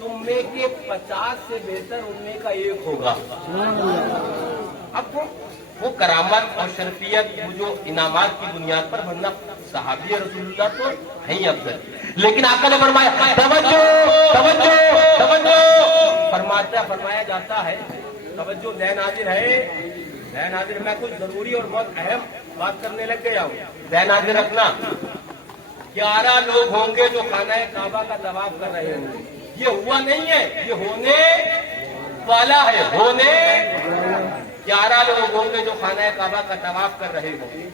تم میں کے 50 سے بہتر ان میں کا ایک ہوگا. اب وہ کرامت اور شرفیت، وہ جو انعامات کی بنیاد پر بننا صحابی رسول اللہ تو ہے ہی افضل. لیکن آقا نے فرمایا توجہ توجہ توجہ، فرمایا جاتا ہے توجہ. ذہن حاضر ہے، ذہن حاضر. میں کچھ ضروری اور بہت اہم بات کرنے لگ گیا ہوں، ذہن حاضر رکھنا. 11 لوگ ہوں گے جو خانہ کعبہ کا طواف کر رہے ہوں گے. یہ ہوا نہیں ہے، یہ ہونے والا ہے. 11 لوگ ہوں گے جو خانہ کعبہ کا طواف کر رہے ہوں گے.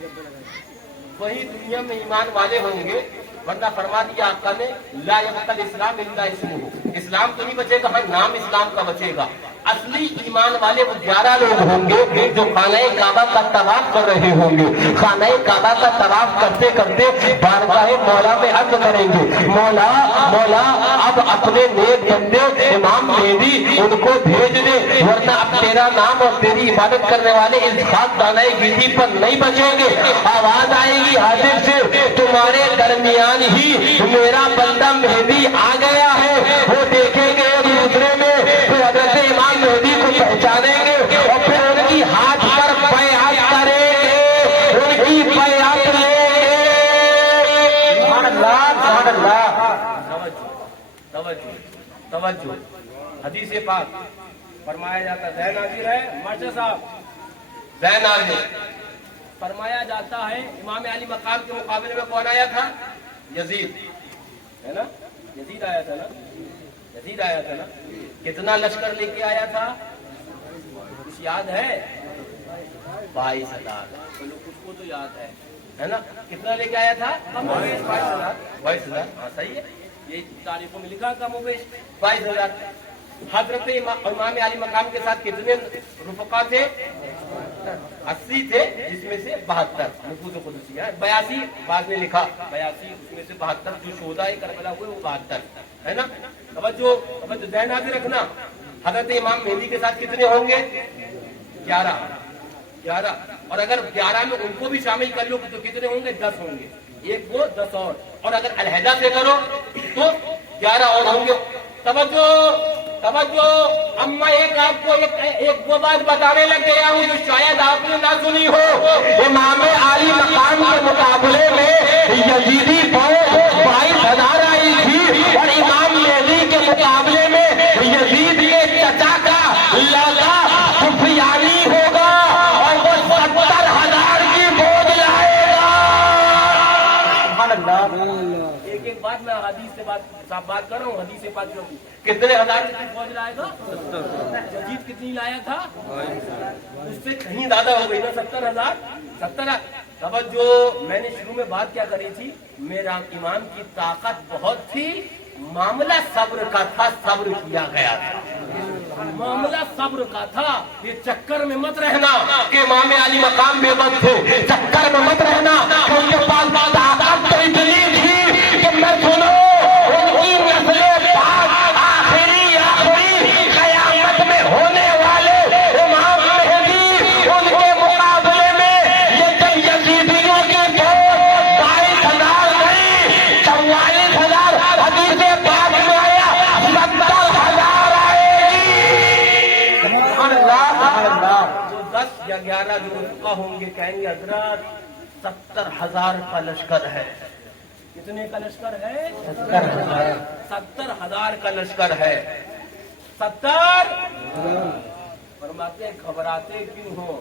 وہی دنیا میں ایمان والے ہوں گے، ورنہ فرما دیا آقا نے لا یبقى الاسلام الا اسمہ. اسلام تو نہیں بچے گا، ہر نام اسلام کا بچے گا. اصلی ایمان والے وہ 11 لوگ ہوں گے جو خانہ کعبہ کا طواف کر رہے ہوں گے. خانہ کعبہ کا طواف کرتے کرتے بارگاہ مولا میں عرض کریں گے، مولا مولا اب اپنے نیک بندے امام مہدی ان کو بھیج دے، ورنہ اب تیرا نام اور تیری عبادت کرنے والے اس خاص دانہ گیتی پر نہیں بچیں گے. آواز آئے گی حاضر سے، تمہارے درمیان ہی میرا بندہ مہدی آ گیا ہے. وہ دیکھیں گے ایک دوسرے میں تو حضرت امام مہدی کو پہچانیں گے اور پھر ان کی ہاتھ پر بیعت کریں گے، ان کی بیعت لیں گے. سبحان اللہ سبحان اللہ. توجہ. حدیث پاک فرمایا جاتا، ذہن حاضر ہے ماشاء صاحب، ذہن حاضر. فرمایا جاتا ہے امام علی مقام کے مقابلے میں کون آیا تھا؟ یزید ہے نا، یزید آیا تھا نا. کتنا لشکر لے کے آیا تھا کچھ یاد ہے؟ 22,000. چلو کچھ کو تو یاد ہے نا. کتنا لے کے آیا تھا؟ 22,000. ہاں صحیح ہے، یہ تاریخوں میں لکھا کم و بیش 22,000. حضرت امام علی مقام کے ساتھ کتنے رفقا تھے؟ 80 تھے، جس میں سے 72 نفوذ قدسی ہے. 82 بعد میں لکھا، 82 اس میں سے 72 جو شہداء کربلا ہوئے وہ 72 ہے نا. توجہ ذہن حاضر رکھنا. حضرت امام مہدی کے ساتھ کتنے ہوں گے؟ 11. اور اگر 11 میں ان کو بھی شامل کر لو تو کتنے ہوں گے؟ 10 ہوں گے. ایک وہ 10 اور اگر علیحدہ سے کرو تو 11 اور ہوں گے. توجہ. اما ایک آپ کو ایک وہ بات بتانے لگ گیا ہوں جو شاید آپ نے نہ سنی ہو. امام علی مقام کے مقابلے میں یزیدی فوج 22,000 آئی تھی اور امام مہدی کے مقابلے میں یزید کے چچا کا لڑکا سفیانی ہوگا اور وہ 70,000 کی فوج لائے گا. ایک بات میں حدیث سے بات کر رہا ہوں، حدیث سے بات کروں. کتنے ہزار کی فوج لائے گا؟ 70. یزید کتنی لایا تھا؟ اس سے کہیں زیادہ ہو گئی نا، 70,000. توجہ. میں نے شروع میں بات کیا کری تھی، میرا امام کی طاقت بہت تھی، معاملہ صبر کا تھا، صبر کیا گیا تھا. معاملہ صبر کا تھا. یہ چکر میں مت رہنا کہ امام علی مقام بے بس تھے، چکر میں مت رہنا کہ ان کے پاس طاقت تو اتنی تھی کہ میں سنو ان کی نسل پاک آخری قیامت میں ہونے والے امام مہدی ان کے مقابلے میں یہ جب یزیدیوں کی فوج 22,000 گئی، 44,000 حدیث پاک میں آیا، 70,000 آئے گی. تو 10 یا 11 جو رفقا ہوں گے کہیں گے حضرت 70,000 کا لشکر ہے. کتنے کا لشکر ہے؟ 70,000 کا لشکر ہے. 70. فرماتے گھبراتے کیوں ہو؟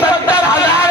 70,000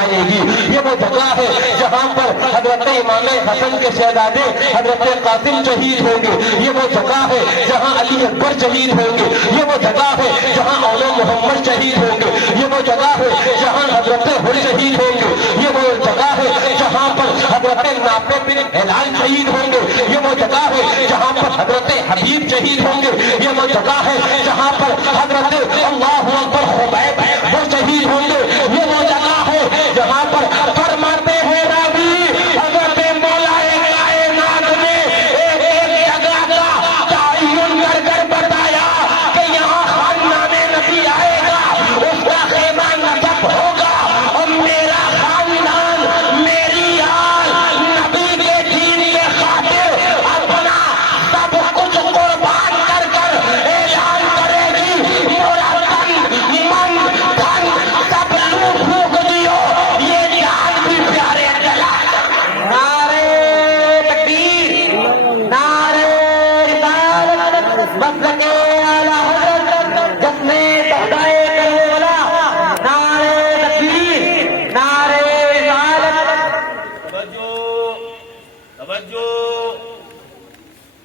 جائے گی. یہ وہ جگہ ہے جہاں پر حضرت امام حسن کے شہزادے حضرت قاسم شہید ہوں گے. یہ وہ جگہ ہے جہاں علی اکبر شہید ہوں گے. یہ وہ جگہ ہے جہاں اولا محمد شہید ہوں گے. یہ وہ جگہ ہے جہاں حضرت حر شہید ہوں گے. یہ وہ جگہ ہے جہاں پر حضرت نافع بن ہلال شہید ہوں گے. یہ وہ جگہ ہے جہاں پر حضرت حبیب شہید ہوں گے. یہ وہ جگہ ہے جہاں پر حضرت اللہ اکبر خبیب وہ شہید ہوں گے. یہ وہ جگہ ہے جہاں پر فرماتے ہیں راوی حضرت مولا کائنات نے ایک ایک جگہ کا تعین کر کر بتایا کہ یہاں خاندان نبی آئے گا, اس کا خیمہ نصب ہوگا اور میرا خاندان میری آل نبی کے دین کے خاطر اپنا سب کچھ قربان کر کر اعلان کرے گی میرا تن من دھن سب لوٹ پھونک دیو. یہ جہاد بھی پیارے چلا. نعرے تکبیر, نعرے رسالت, مسلک اعلی حضرت جسم تہدائے کربلا. نعرے تکبیر, نعرے رسالت. توجہ توجہ.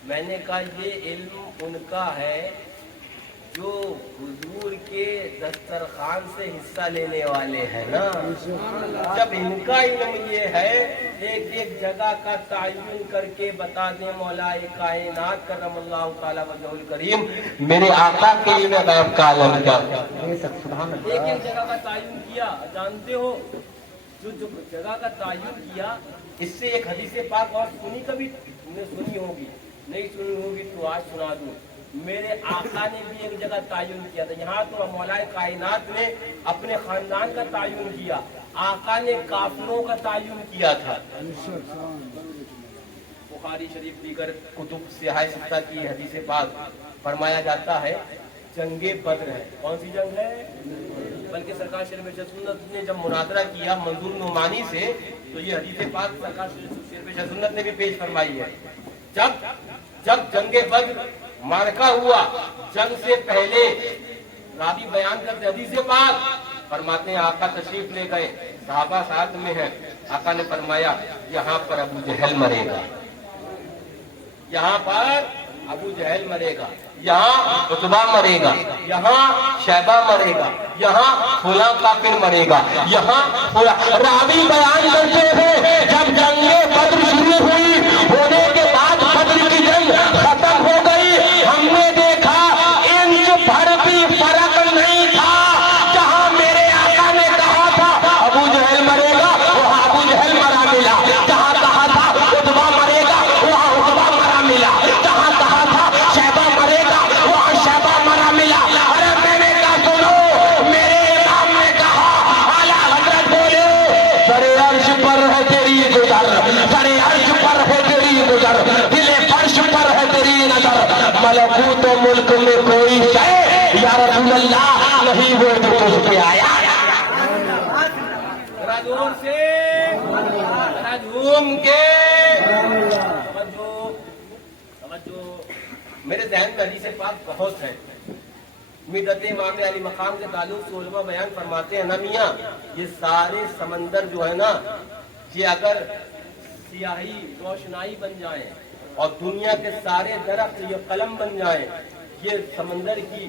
میں نے کہا یہ علم ان کا ہے جو حضور کے دسترخوان سے حصہ لینے والے ہیں نا. جب ان کا علم یہ ہے ایک ایک جگہ کا تعین کر کے بتا دیں مولا کائنات کرم اللہ تعالی وجہ الکریم میرے آقا کے علم غیب کا عالم کیا. ایک ایک جگہ کا تعین کیا. جانتے ہو جو جگہ کا تعین کیا اس سے ایک حدیث پاک اور سنی, کبھی تم نے سنی ہوگی, نہیں سنی ہوگی تو آج سنا دوں. میرے آقا نے بھی ایک جگہ تعین کیا تھا. یہاں تو مولا کائنات نے اپنے خاندان کا تعین کیا, آقا نے کافروں کا تعین کیا تھا. بخاری شریف دیگر کتب سیاہ ستہ کی حدیث پاک فرمایا جاتا ہے جنگ بدر ہے. کون سی جنگ ہے؟ بلکہ سرکار شریف سنت نے جب مناظرہ کیا منظور نعمانی سے تو یہ حدیث پاک سرکار شریف سنت نے بھی پیش فرمائی ہے. جب جنگ بدر مارکا ہوا, جنگ سے پہلے راوی بیان کرتے حدیث پاک فرماتے ہیں آقا تشریف لے گئے, صحابہ ساتھ میں ہیں. آقا نے فرمایا یہاں پر ابو جہل مرے گا, یہاں پر ابو جہل مرے گا, یہاں عتبہ مرے گا, یہاں شیبہ مرے گا, یہاں فلاں کافر مرے گا, یہاں راوی بیان کرتے ہیں جب جنگ بدر شروع ہوئی ہونے کے بعد بدر کی جنگ ختم ہو گئی, ہم نے دیکھا انچ بھر بھی فرق نہیں تھا. جہاں میرے آقا نے کہا تھا ابو جہل مرے گا وہاں ابو جہل مرا ملا, جہاں کہا تھا عتبہ مرے گا وہاں عتبہ مرا ملا, جہاں کہا تھا شیبہ مرے گا وہاں شیبہ مرا ملا. ارے میں نے کہا سنو, میرے امام نے کہا اعلیٰ حضرت بولے سر عرش پر ہے تیری گزر, سر عرش پر ہے تیری گزر, دل فرش پر ہے تیری نظر, ملکوت و ملک میں کوئی شے یا رسول اللہ نہیں وہ جو تجھ پہ آیا. ذرا زور سے, ذرا جھوم کے. توجہ. میرے ذہن میں حدیث پاک بہت ہے. مدت امام علی مقام کے تعلق سے علماء بیان فرماتے ہیں نا میاں یہ سارے سمندر جو ہے نا یہ اگر سیاہی روشنائی بن جائیں اور دنیا کے سارے درخت یہ قلم بن جائیں, یہ سمندر کی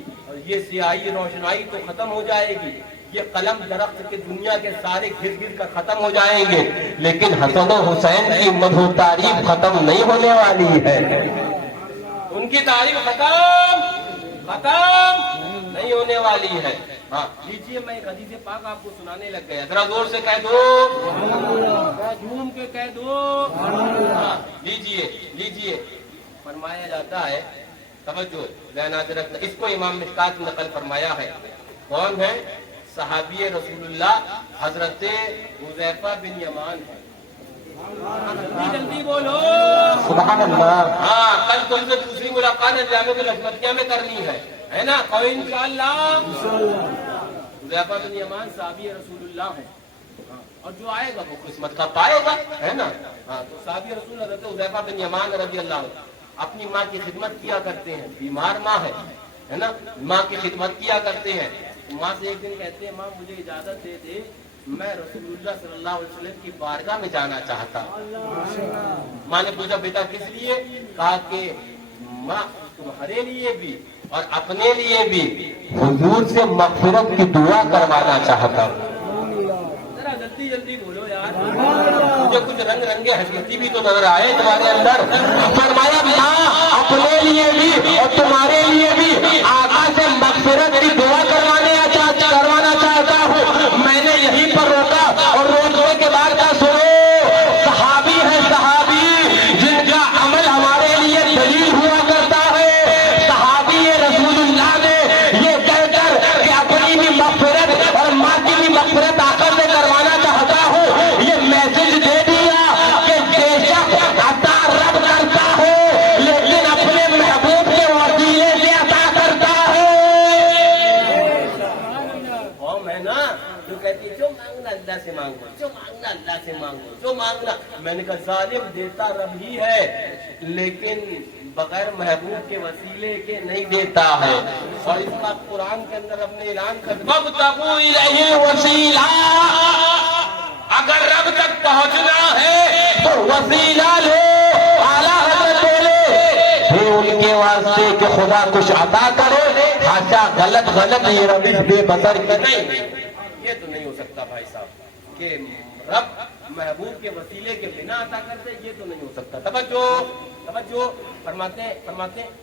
یہ سیاہی روشنائی تو ختم ہو جائے گی, یہ قلم درخت کے دنیا کے سارے گر گر کر ختم ہو جائیں گے, لیکن حسن و حسین کی مدح تعریف ختم نہیں ہونے والی ہے. ان کی تعریف ختم نہیں ہونے والی ہے. ہاں لیجیے میں ایک حدیث پاک آپ کو سنانے لگ گیا, ذرا زور سے کہہ دو, ذرا جھوم کے کہہ دو. ہاں لیجیے. فرمایا جاتا ہے, توجہ ذہن حاضر رکھنا, اس کو امام مشکات نقل فرمایا ہے. کون ہے؟ صحابی رسول اللہ حضرت حذیفہ بن یمان ہے. جلدی بولو سبحان اللہ. ہاں کل تم سے دوسری ملاقات جامع کے لشمتیہ میں کرنی ہے نا, کوئی انشاءاللہ. حذیفہ بن یمان صحابی رسول اللہ ہے, اور جو آئے گا وہ قسمت کا پائے گا, ہے نا. ہاں تو صحابی رسول حضرت حذیفہ بن یمان رضی اللہ عنہ اپنی ماں کی خدمت کیا کرتے ہیں, بیمار ماں ہے نا, ماں کی خدمت کیا کرتے ہیں. ماں سے ایک دن کہتے ہیں ماں مجھے اجازت دے دے میں رسول اللہ صلی اللہ علیہ وسلم کی بارگاہ میں جانا چاہتا. ماں نے پوچھا بیٹا کس لیے؟ کہا کہ ماں تمہارے لیے بھی اور اپنے لیے بھی حضور سے مغفرت کی دعا کروانا چاہتا ہوں. ذرا جلدی جلدی بولو یار. مجھے کچھ رنگ رنگے حقیقتی بھی تو نظر آئے تمہارے اندر. فرمایا ماں اپنے لیے بھی اور تمہارے لیے بھی آقا سے مغفرت کی دعا کروانا چاہتا ہوں. میں نے یہیں پر روکا اور روکنے کے بعد کہا سنو صحابی ہے صحابی جن کا عمل ہمارے لیے دلیل ہوا کرتا ہے. صحابی رسول اللہ نے یہ کہہ کر کہ اپنی بھی مغفرت اور ماں کی بھی مغفرت آقا سے کروانا چاہتا ہوں یہ میسج دے دیا کہ بے شک عطا رب کرتا ہے لیکن اپنے محبوب کے وسیلے سے عطا کرتا ہے. قوم ہے نا جو کہتی جو مانگنا اللہ سے مانگو جو مانگنا اللہ سے مانگو جو مانگنا. میں نے کہا ظالم دیتا رب ہی ہے لیکن بغیر محبوب کے وسیلے کے نہیں دیتا ہے. اور اس کا قرآن کے اندر ہم نے اعلان کر دیا وَابْتَغُوا إِلَيْهِ الْوَسِيلَةَ. اگر رب تک پہنچنا ہے تو وسیلہ لو. اعلیٰ حضرت بولے ان کے واسطے کہ خدا کچھ عطا کرے خاصا غلط یہ روش بے بسر کی نہیں. یہ تو نہیں ہو سکتا بھائی صاحب کہ رب محبوب کے وسیلے کے بنا عطا کرتے. یہ تو نہیں ہو سکتا. توجہ فرماتے ہیں.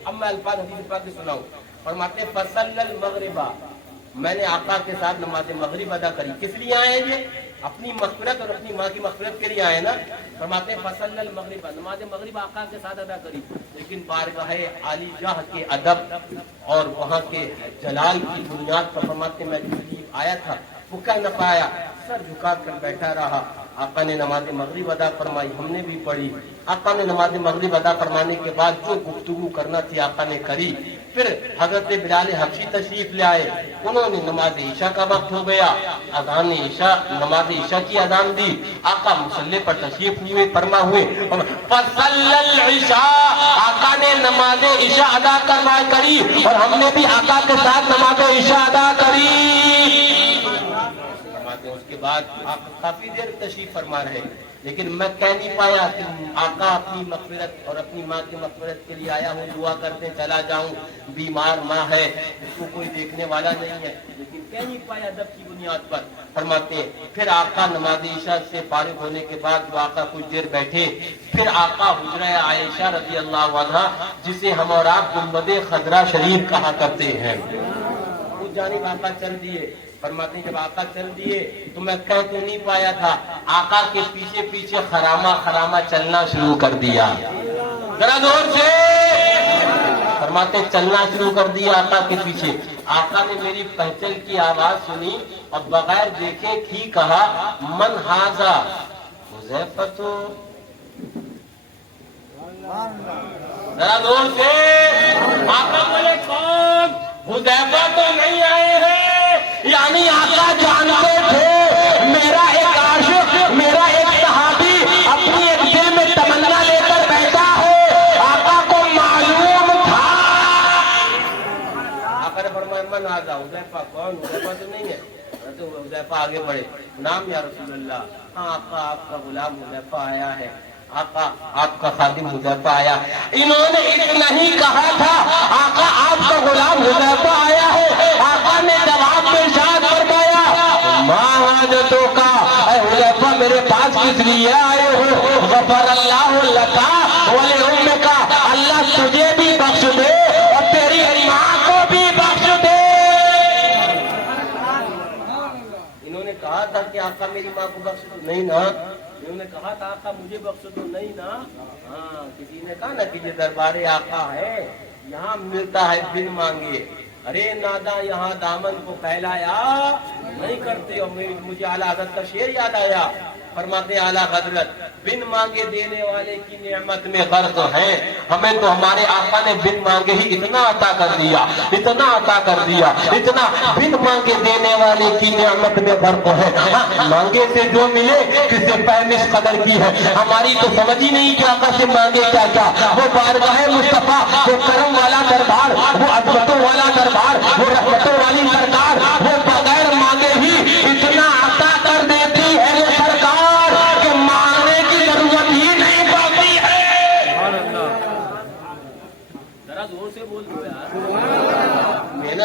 اب میں الفاظ حدیث پاک سے سناؤں. فرماتے ہیں فصل المغربہ. میں نے آقا کے ساتھ نماز مغرب ادا کری. کس لیے آئے ہیں یہ؟ اپنی مغفرت اور اپنی ماں کی مغفرت کے لیے آئے نا. فرماتے ہیں فصل المغربہ. نماز مغرب آقا کے ساتھ ادا کری لیکن بارگاہ عالی جاہ کے ادب اور وہاں کے جلال کی بنیاد پر فرماتے ہیں میں آیا تھا وہ کہہ نہ پایا سر جھکا کر بیٹھا رہا. آقا نے نماز مغرب ادا فرمائی ہم نے بھی پڑھی. آقا نے نماز مغرب ادا فرمانے کے بعد جو گفتگو کرنا تھی آقا نے کری. پھر حضرت بلال حبشی تشریف لے آئے. انہوں نے نماز عشاء کا وقت ہو گیا. اذان عشاء نماز عشاء کی اذان دی. آقا مصلی پر تشریف فرما ہوئے. فصلی العشاء. آقا نے نماز عشاء ادا کری اور ہم نے بھی آقا کے ساتھ نماز عشاء ادا کری. اس کے بعد آپ کافی دیر تشریف فرما رہے لیکن میں کہہ نہیں پایا کہ آقا اپنی مغفرت اور اپنی ماں کی مغفرت کے لیے آیا ہوں دعا کرتے چلا جاؤں. بیمار ماں ہے اس کو کوئی دیکھنے والا نہیں ہے لیکن کہہ نہیں پایا ادب کی بنیاد پر. فرماتے ہیں پھر آقا نماز عشاء سے فارغ ہونے کے بعد جو آقا کچھ دیر بیٹھے پھر آقا حجرہ عائشہ رضی اللہ عنہا جسے ہم اور آپ گنبد خضرا شریف کہا کرتے ہیں اس جانب آقا چل دیے. فرماتے ہیں جب آقا چل دیے تو میں کہہ تو نہیں پایا تھا آقا کے پیچھے پیچھے خرامہ چلنا شروع کر دیا. ذرا زور سے. فرماتے چلنا شروع کر دیا آقا کے پیچھے. آقا نے میری پہچل کی آواز سنی اور بغیر دیکھے ہی کہا من ھذا حذیفہ. ذرا زور سے. آقا بولے کون؟ حذیفہ تو نہیں آئے ہیں. یعنی آقا جانتے تھے میرا ایک عاشق میرا ایک صحابی اپنی ایک دل میں تمنا لے کر بیٹھا ہے. آقا کو معلوم تھا. آقا نے فرمایا من ھذا حذیفہ. کون؟ حذیفہ تو نہیں ہے. تو حذیفہ آگے بڑھے. نام یا رسول اللہ. ہاں آقا آپ کا غلام حذیفہ آیا ہے. آقا آپ کا خادم حذیفہ آیا. انہوں نے اتنا ہی کہا تھا آقا آپ کا غلام حذیفہ آیا ہے. آقا نے جواب میں ارشاد فرمایا ما حاجتوں کا اے حذیفہ میرے پاس کس لیے آئے ہو؟ غفر اللہ لک ولأمک. اللہ تجھے بھی بخش دے اور تیری ماں کو بھی بخش دے. انہوں نے کہا تھا کہ آقا میری ماں کو بخش دو. نہیں نا. انہوں نے کہا تھا آقا مجھے بخش دو. نہیں نا. ہاں کسی نے کہا نا کہ یہ دربار آقا ہے یہاں ملتا ہے بن مانگے. ارے نادا یہاں دامن کو پھیلایا نہیں کرتے. اور مجھے اعلیٰ حضرت کا شعر یاد آیا. فرماتے اعلیٰ حضرت بن مانگے دینے والے کی نعمت میں غرق ہیں. ہمیں تو ہمارے آقا نے بن مانگے ہی اتنا عطا کر دیا اتنا عطا کر دیا اتنا. بن مانگے دینے والے کی نعمت میں غرق ہے. مانگے سے جو ملے کسے فہمش قدر کی ہے. ہماری تو سمجھ ہی نہیں کہ آقا سے مانگے کیا کیا. وہ بارگاہ مصطفیٰ وہ کرم والا دربار وہ عظمتوں والا دربار وہ رحمتوں والی سرکار وہ بغیر مانگے ہی اتنا عطا کر دے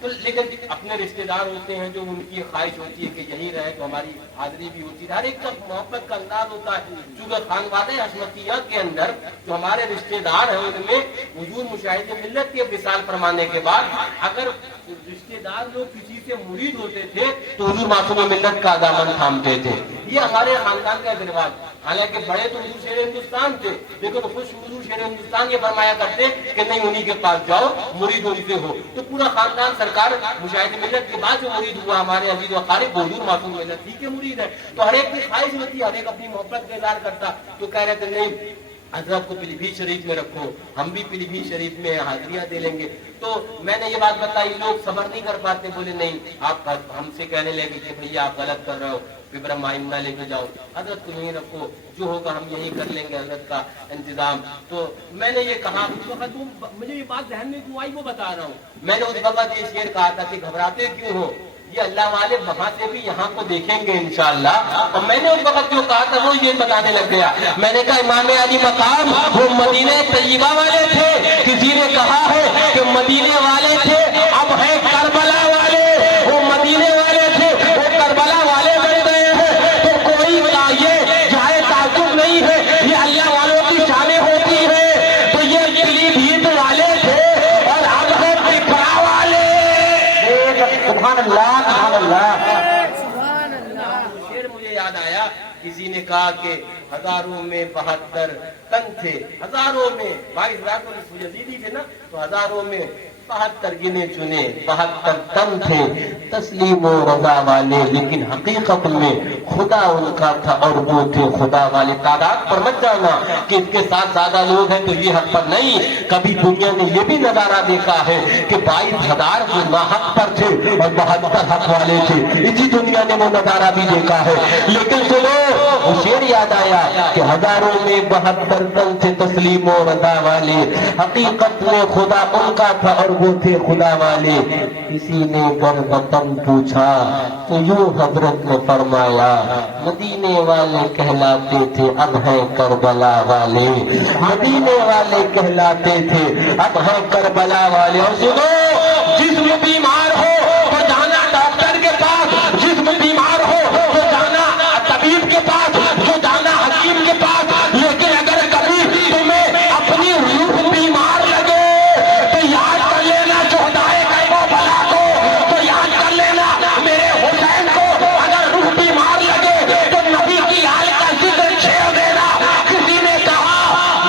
تو لیکن اپنے رشتے دار ہوتے ہیں جو ان کی خواہش ہوتی ہے کہ یہی رہے تو ہماری حاضری بھی ہوتی ہے. ہر ایک کا محبت کا انداز ہوتا ہے. چونکہ خانوادہ حشمتیہ کے اندر جو ہمارے رشتے دار ہیں ان میں وجود مشاہد ملت کے وصال فرمانے کے بعد اگر رشتے دار لوگ کسی سے مرید ہوتے تھے تو حضور معصوم ملت کا دامن تھامتے تھے. یہ ہمارے خاندان کا ایک رواج. حالانکہ بڑے تو حضور شیر ہندوستان تھے لیکن خود حضور شیر ہندوستان یہ فرمایا کرتے کہ نہیں انہی کے پاس جاؤ مرید ان سے ہو. تو پورا خاندان سرکار مشاہد ملت کے بعد جو مرید ہوا ہمارے عزیز و اقارب حضور معصوم ملت ہی کے مرید ہے. تو ہر ایک کی خواہش ہوتی ہے, ہر ایک اپنی محبت کا اظہار کرتا. تو کہہ رہے تھے نہیں حضرت کو پیلی بھیت شریف میں رکھو, ہم بھی پیلی بھیت شریف میں حاضریاں دے لیں گے. تو میں نے یہ بات بتائی, لوگ صبر نہیں کر پاتے, بولے نہیں آپ ہم سے کہنے لگے کہ بھیا آپ غلط کر رہے ہو, ابراہیم آئندہ لے کے جاؤ, حضرت کو یہیں رکھو, جو ہوگا ہم یہی کر لیں گے حضرت کا انتظام. تو میں نے یہ کہا اس وقت مجھے یہ بات ذہن میں کیوں آئی وہ بتا رہا ہوں. میں نے اس وقت یہ شعر کہا تھا کہ گھبراتے کیوں ہو, یہ اللہ والے وہاں سے بھی یہاں کو دیکھیں گے انشاءاللہ. اور میں نے اس وقت جو کہا تھا وہ یہ بتانے لگ گیا. میں نے کہا امام علی مقام وہ مدینہ طیبہ والے تھے, کسی نے کہا ہے کہ مدینے والے تھے, اب ہے کربلا والے. وہ مدینے والے تھے وہ کربلا والے بن گئے ہیں. تو کوئی یہ جائے تعجب نہیں ہے, یہ اللہ والوں کی شانیں ہوتی ہے. تو یہ پیلی بھیت والے تھے اور اب ہے پپرا والے. سبحان اللہ سبحان اللہ. شعر مجھے یاد آیا, کسی نے کہا کہ ہزاروں میں 72 تن تھے, ہزاروں میں 22,000 یزیدی تھے نا, تو ہزاروں میں 72 گنے چنے 72 تن تھے تسلیم و رضا والے. لیکن حقیقت میں خدا ان کا تھا اور وہ تھے خدا والے. تعداد پر مت جانا کہ اس کے ساتھ زیادہ لوگ ہیں تو یہ حق پر نہیں. کبھی دنیا نے یہ بھی نظارہ دیکھا ہے کہ 22,000 جو ناحق پر تھے اور 72 حق والے تھے, اسی دنیا نے وہ نظارہ بھی دیکھا ہے. لیکن سنو وہ شعر یاد آیا کہ ہزاروں میں 72 تن تھے تسلیم و رضا والے. حقیقت میں خدا ان کا تھا اور وہ تھے خدا والے. کسی نے گر وطن پوچھا تو یوں حضرت نے فرمایا مدینے والے کہلاتے تھے اب ہیں کربلا والے. مدینے والے کہلاتے تھے اب ہیں کربلا والے. اور سنو جسم بیمار ہو تو جانا ڈاکٹر کے پاس, جسم بیمار ہو تو جانا طبیب کے پاس, جو جانا حکیم کے پاس. لیکن اگر کبھی تمہیں اپنی روح بیمار لگے تو یاد کر لینا شہدائے کربلا کو, تو یاد کر لینا میرے حسین کو. اگر روح بیمار لگے تو نبی کی حال کا ذکر چھیڑ دینا. کسی نے کہا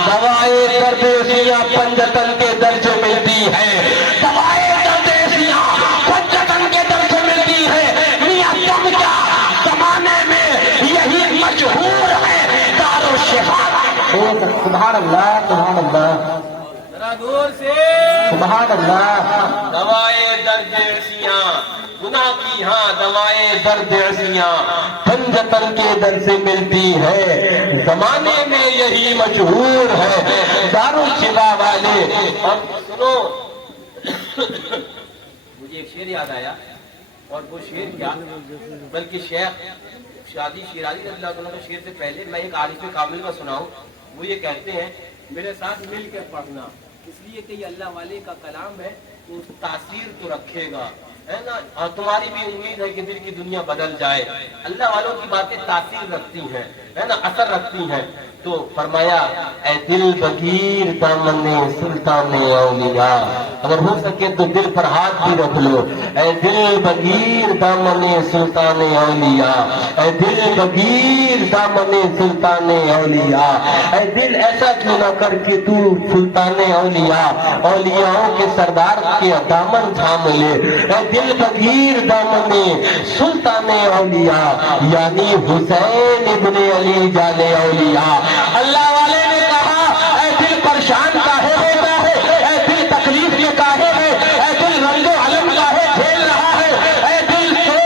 دوائے درد سیاں پنجتن کے در سے ملتی ہے, دوائے درد سیاں پنجتن کے در سے ملتی ہے. میاں تم کیا زمانے میں یہی مشہور ہے دار و شفا. سبحان اللہ سبحان اللہ ذرا دور سے سبحان اللہ. دوائے درد سیاں گناہ کی ہاں دوائے درد سیاں پنجتن کے در سے ملتی ہے, زمانے میں یہی مشہور ہے دار و شفا والے. اور سنو مجھے ایک شعر یاد آیا, اور وہ شعر کیا بلکہ شیخ شادی شیرازی رضی اللہ عنہ کے شعر سے پہلے میں ایک عارف کامل کا سناؤں. وہ یہ کہتے ہیں میرے ساتھ مل کے پڑھنا, اس لیے کہ یہ اللہ والے کا کلام ہے تو تاثیر تو رکھے گا, ہے نا. اور تمہاری بھی امید ہے کہ دل کی دنیا بدل جائے. اللہ والوں کی باتیں تاثیر رکھتی ہیں, ہے نا, اثر رکھتی ہیں. تو فرمایا اے دل بگیر دامن سلطان اولیاء, اگر ہو سکے تو دل پر ہاتھ بھی رکھ لو. اے دل بگیر دامن سلطان اولیاء, اے دل بگیر دامن سلطان اولیاء. اے دل ایسا کیوں نہ کر کے تو سلطان اولیاء اولیاؤں کے سردار کے دامن تھام لے. اے دل بگیر دامن سلطان اولیاء یعنی حسین ابن علی جان اولیاء. اللہ والے نے کہا اے دل پریشان کاہے ہوتا ہے, اے دل تکلیف میں کاہے ہے, اے دل رنگ و علم کاہے کھیل رہا ہے. اے دل تو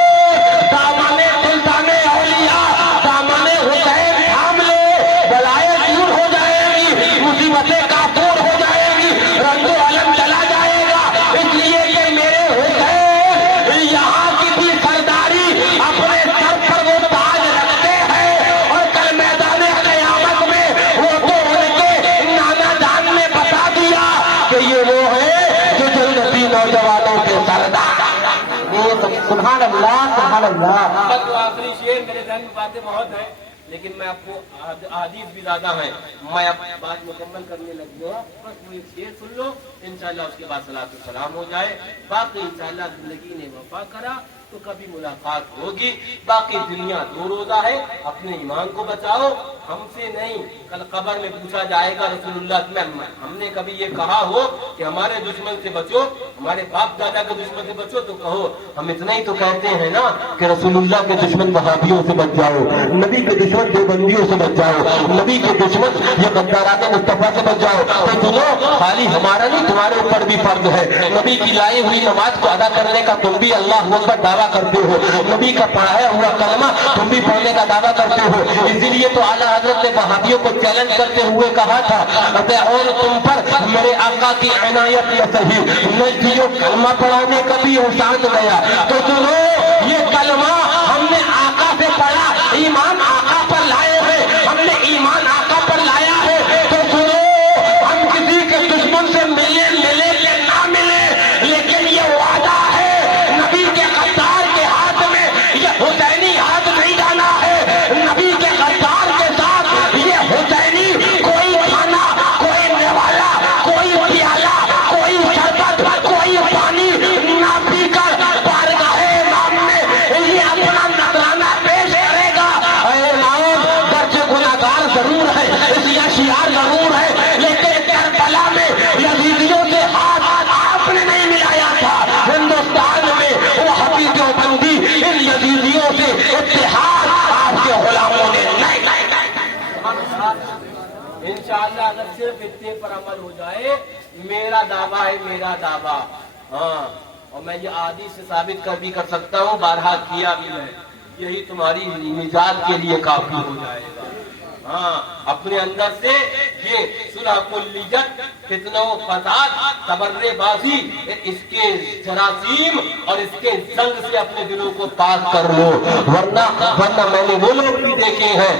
دامن سلطان اولیاء دامن حسین تھام لے, بلائیں دور ہو جائے گی, مصیبتیں کافور ہو جائے گی, رنگ و علم چلا جائے گا. اس لیے کہ میرے حسین یہاں کی بھی سرداری اپنے سر پر وہ تاج رکھتے ہیں, اور کل میدان قیامت میں سبحان اللہ سبحان اللہ. بس وہ آخری شعر میرے ذہن میں باتیں بہت ہیں لیکن میں آپ کو احادیث بھی زیادہ ہیں, میں اپنی بات مکمل کرنے لگ گیا. بس وہ ایک شعر سن لو, انشاءاللہ اس کے بعد صلاۃ السلام ہو جائے. باقی انشاءاللہ زندگی نے وفا کرا تو کبھی ملاقات ہوگی. باقی دنیا دو روزہ ہے, اپنے ایمان کو بچاؤ, ہم سے نہیں. کل قبر میں پوچھا جائے گا رسول اللہ میں ہم نے کبھی یہ کہا ہو کہ ہمارے دشمن سے بچو, ہمارے باپ دادا کے دشمن سے بچو, تو کہو ہم اتنا ہی تو کہتے ہیں نا کہ رسول اللہ کے دشمن وہابیوں سے بچ جاؤ, نبی کے دشمن دیوبندیوں سے بچ جاؤ, نبی کے دشمن یا غدارات مصطفیٰ سے بچ جاؤ. تو سنو, خالی ہمارا نہیں تمہارے اوپر بھی فرض ہے. نبی کی لائی ہوئی نماز کو ادا کرنے کا تم بھی اللہ اکبر دعویٰ کرتے ہو, نبی کا پڑھایا ہوا کلمہ تم بھی پڑھنے کا دعویٰ کرتے ہو. اسی لیے تو اعلیٰ حضرت نے وہابیوں کو چیلنج کرتے ہوئے کہا تھا اور تم پر میرے آقا کی عنایت یا صحیح نجیو کلمہ پڑھانے کا بھی احسان گیا. تو سنو, یہ کلمہ ہم نے آقا سے پڑھا, ایمان آقا پر لائے ہیں, ہم نے ایمان آقا پر لایا ہے. تو سنو, ہم کسی کے دشمن سے ملے کہ نہ ملے, لیکن یہ وعدہ ہے نبی کے غدار کے ہاتھ میں یہ حسینی ہاتھ نہیں جانا ہے. نبی کے غدار کے ساتھ یہ حسینی کوئی کھانا, کوئی نوالا, کوئی پیالہ, کوئی شربت, کوئی پانی نہ پی کر بارگاہ امام میں یہ اپنا نذرانہ پیش کرے گا. اے امام, گرچہ گناہگار ضرور ہے, اس یا شیار ضرور ہے, لیکن کربلا میں یزیدیوں سے ہاتھ آپ نے نہیں ملایا تھا. ہندوستان میں وہ حبیب دیوبندی ان یزیدیوں سے اتحاد آپ کے غلاموں نے نہیں. انشاءاللہ اگر صرف اتنے پر عمل ہو جائے, میرا دعویٰ ہے, میرا دعویٰ. ہاں, اور میں یہ احادیث سے ثابت بھی کر سکتا ہوں, بارہا کیا بھی ہے. یہی تمہاری نجات کے لیے کافی ہو جائے گا. ہاں, اپنے اندر سے یہ صلح کلیت, فتنہ و فساد, تبرے بازی, اس کے جراثیم اور اس کے زنگ سے اپنے دلوں کو پاک کر لو. ورنہ میں نے وہ لوگ بھی دیکھے ہیں,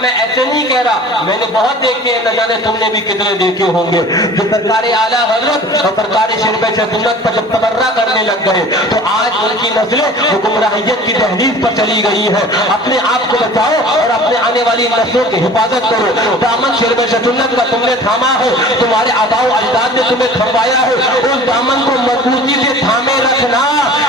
میں ایسے نہیں کہہ رہا, میں نے بہت دیکھے ہیں, نہ جانے تم نے بھی کتنے دیکھے ہوں گے, جو سرکار اعلیٰ حضرت اور سرکار شربے سے سنت پر جب تبرہ کرنے لگ گئے تو آج ان کی نسلیں گمراہیت کی تحریف پر چلی گئی ہے. اپنے آپ کو بچاؤ اور اپنے آنے والی نسلوں کی حفاظت کرو. دامن شربے سے سنت کا تم نے تھاما ہے, تمہارے آباء و اجداد نے تمہیں تھموایا ہے, اس دامن کو مضبوطی سے تھامے رکھنا.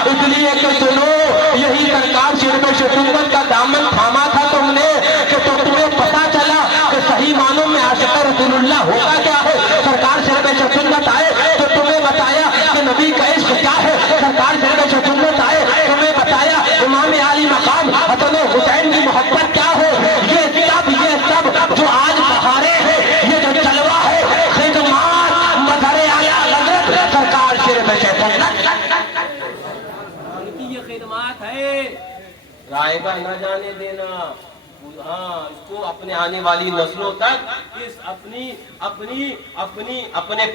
اس لیے کہ سنو, یہی سرکار شرب سنت کا دامن تھاما تھا تم نے, کہ تو تمہیں پتا چلا کہ صحیح معنوں میں عاشق رسول اللہ ہوگا کیا ہے. سرکار شرب سنت آئے تو تمہیں بتایا کہ نبی کا عشق کیا ہے. سرکار شرب سنت آئے, تمہیں بتایا امام علی مقام حسن و حسین کی محبت کیا ہے. یہ سب جو آج بہارے ہیں, یہ جو چلوا ہے, خدمات مظہر اعلیٰ حضرت سرکار شرب سنت کی یہ خدمات ہے. رائے گا نہ جانے دینا. ہاں, اس کو اپنے آنے والی نسلوں تک اس اپنے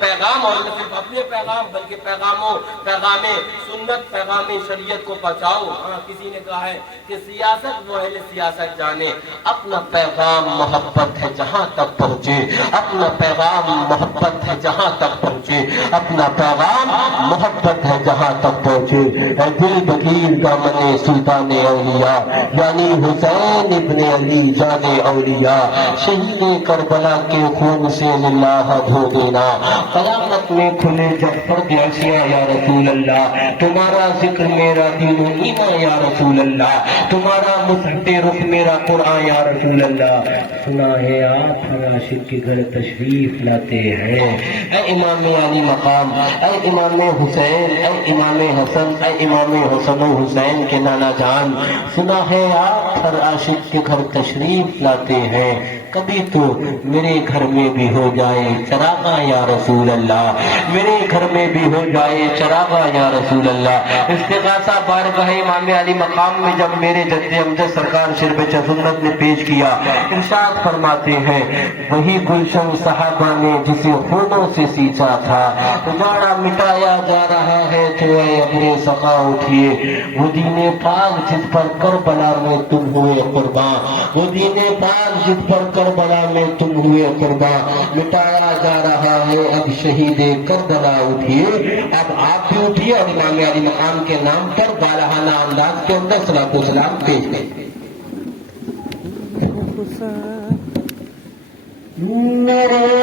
پیغام, اور نہ صرف اپنے پیغام بلکہ پیغام سنت, پیغام شریعت کو پہنچاؤ. ہاں, کسی نے کہا ہے کہ سیاست وہ اہل سیاست جانے, اپنا پیغام محبت ہے جہاں تک پہنچے, اپنا پیغام محبت ہے جہاں تک پہنچے, اپنا پیغام محبت ہے جہاں تک پہنچے. اے دل بگیر دامن سلطان اولیاء یعنی حسین ابن علی جان اولیاء, شہید کربلا کے خون سے للہ دھو دینا. قیامت میں کھلے جب فرد عشیاء یا رسول اللہ, تمہارا ذکر میرا دین و ایمان یا رسول اللہ, تمہارا مصحف رخ میرا قرآن یا رسول اللہ. سنا ہے آپ ہر عاشق کے گھر تشریف لاتے ہیں. اے امام علی مقام, اے امام حسین, اے امام حسن, اے امام حسن و حسین کے نانا جان, سنا ہے آپ ہر عاشق کے گھر تشریف لاتے ہیں. کبھی تو میرے گھر میں بھی ہو جائے چراغاں یا رسول اللہ, میرے گھر میں بھی ہو جائے چراغاں یا رسول اللہ. استغاثہ بارگاہ امام علی مقام میں جب میرے جد امجد سرکار شرب سنت نے پیش کیا, ارشاد فرماتے ہیں وہی گلشن صحابہ نے جسے خونوں سے سینچا تھا, اجاڑا مٹایا جا رہا ہے تو اے ابرے سقا اٹھیے. وہ دین پاک جس پر کربلا میں تم ہوئے قربان, وہ دین پاک جس پر کربلا میں تم ہوئے قربان، مٹایا جا رہا ہے اب شہید کربلا اٹھیے، اب آپ بھی اٹھیے اور امام علی مقام کے نام پر بالہانہ انداز کے اندر صلاۃ و سلام پیش کریں۔ میرے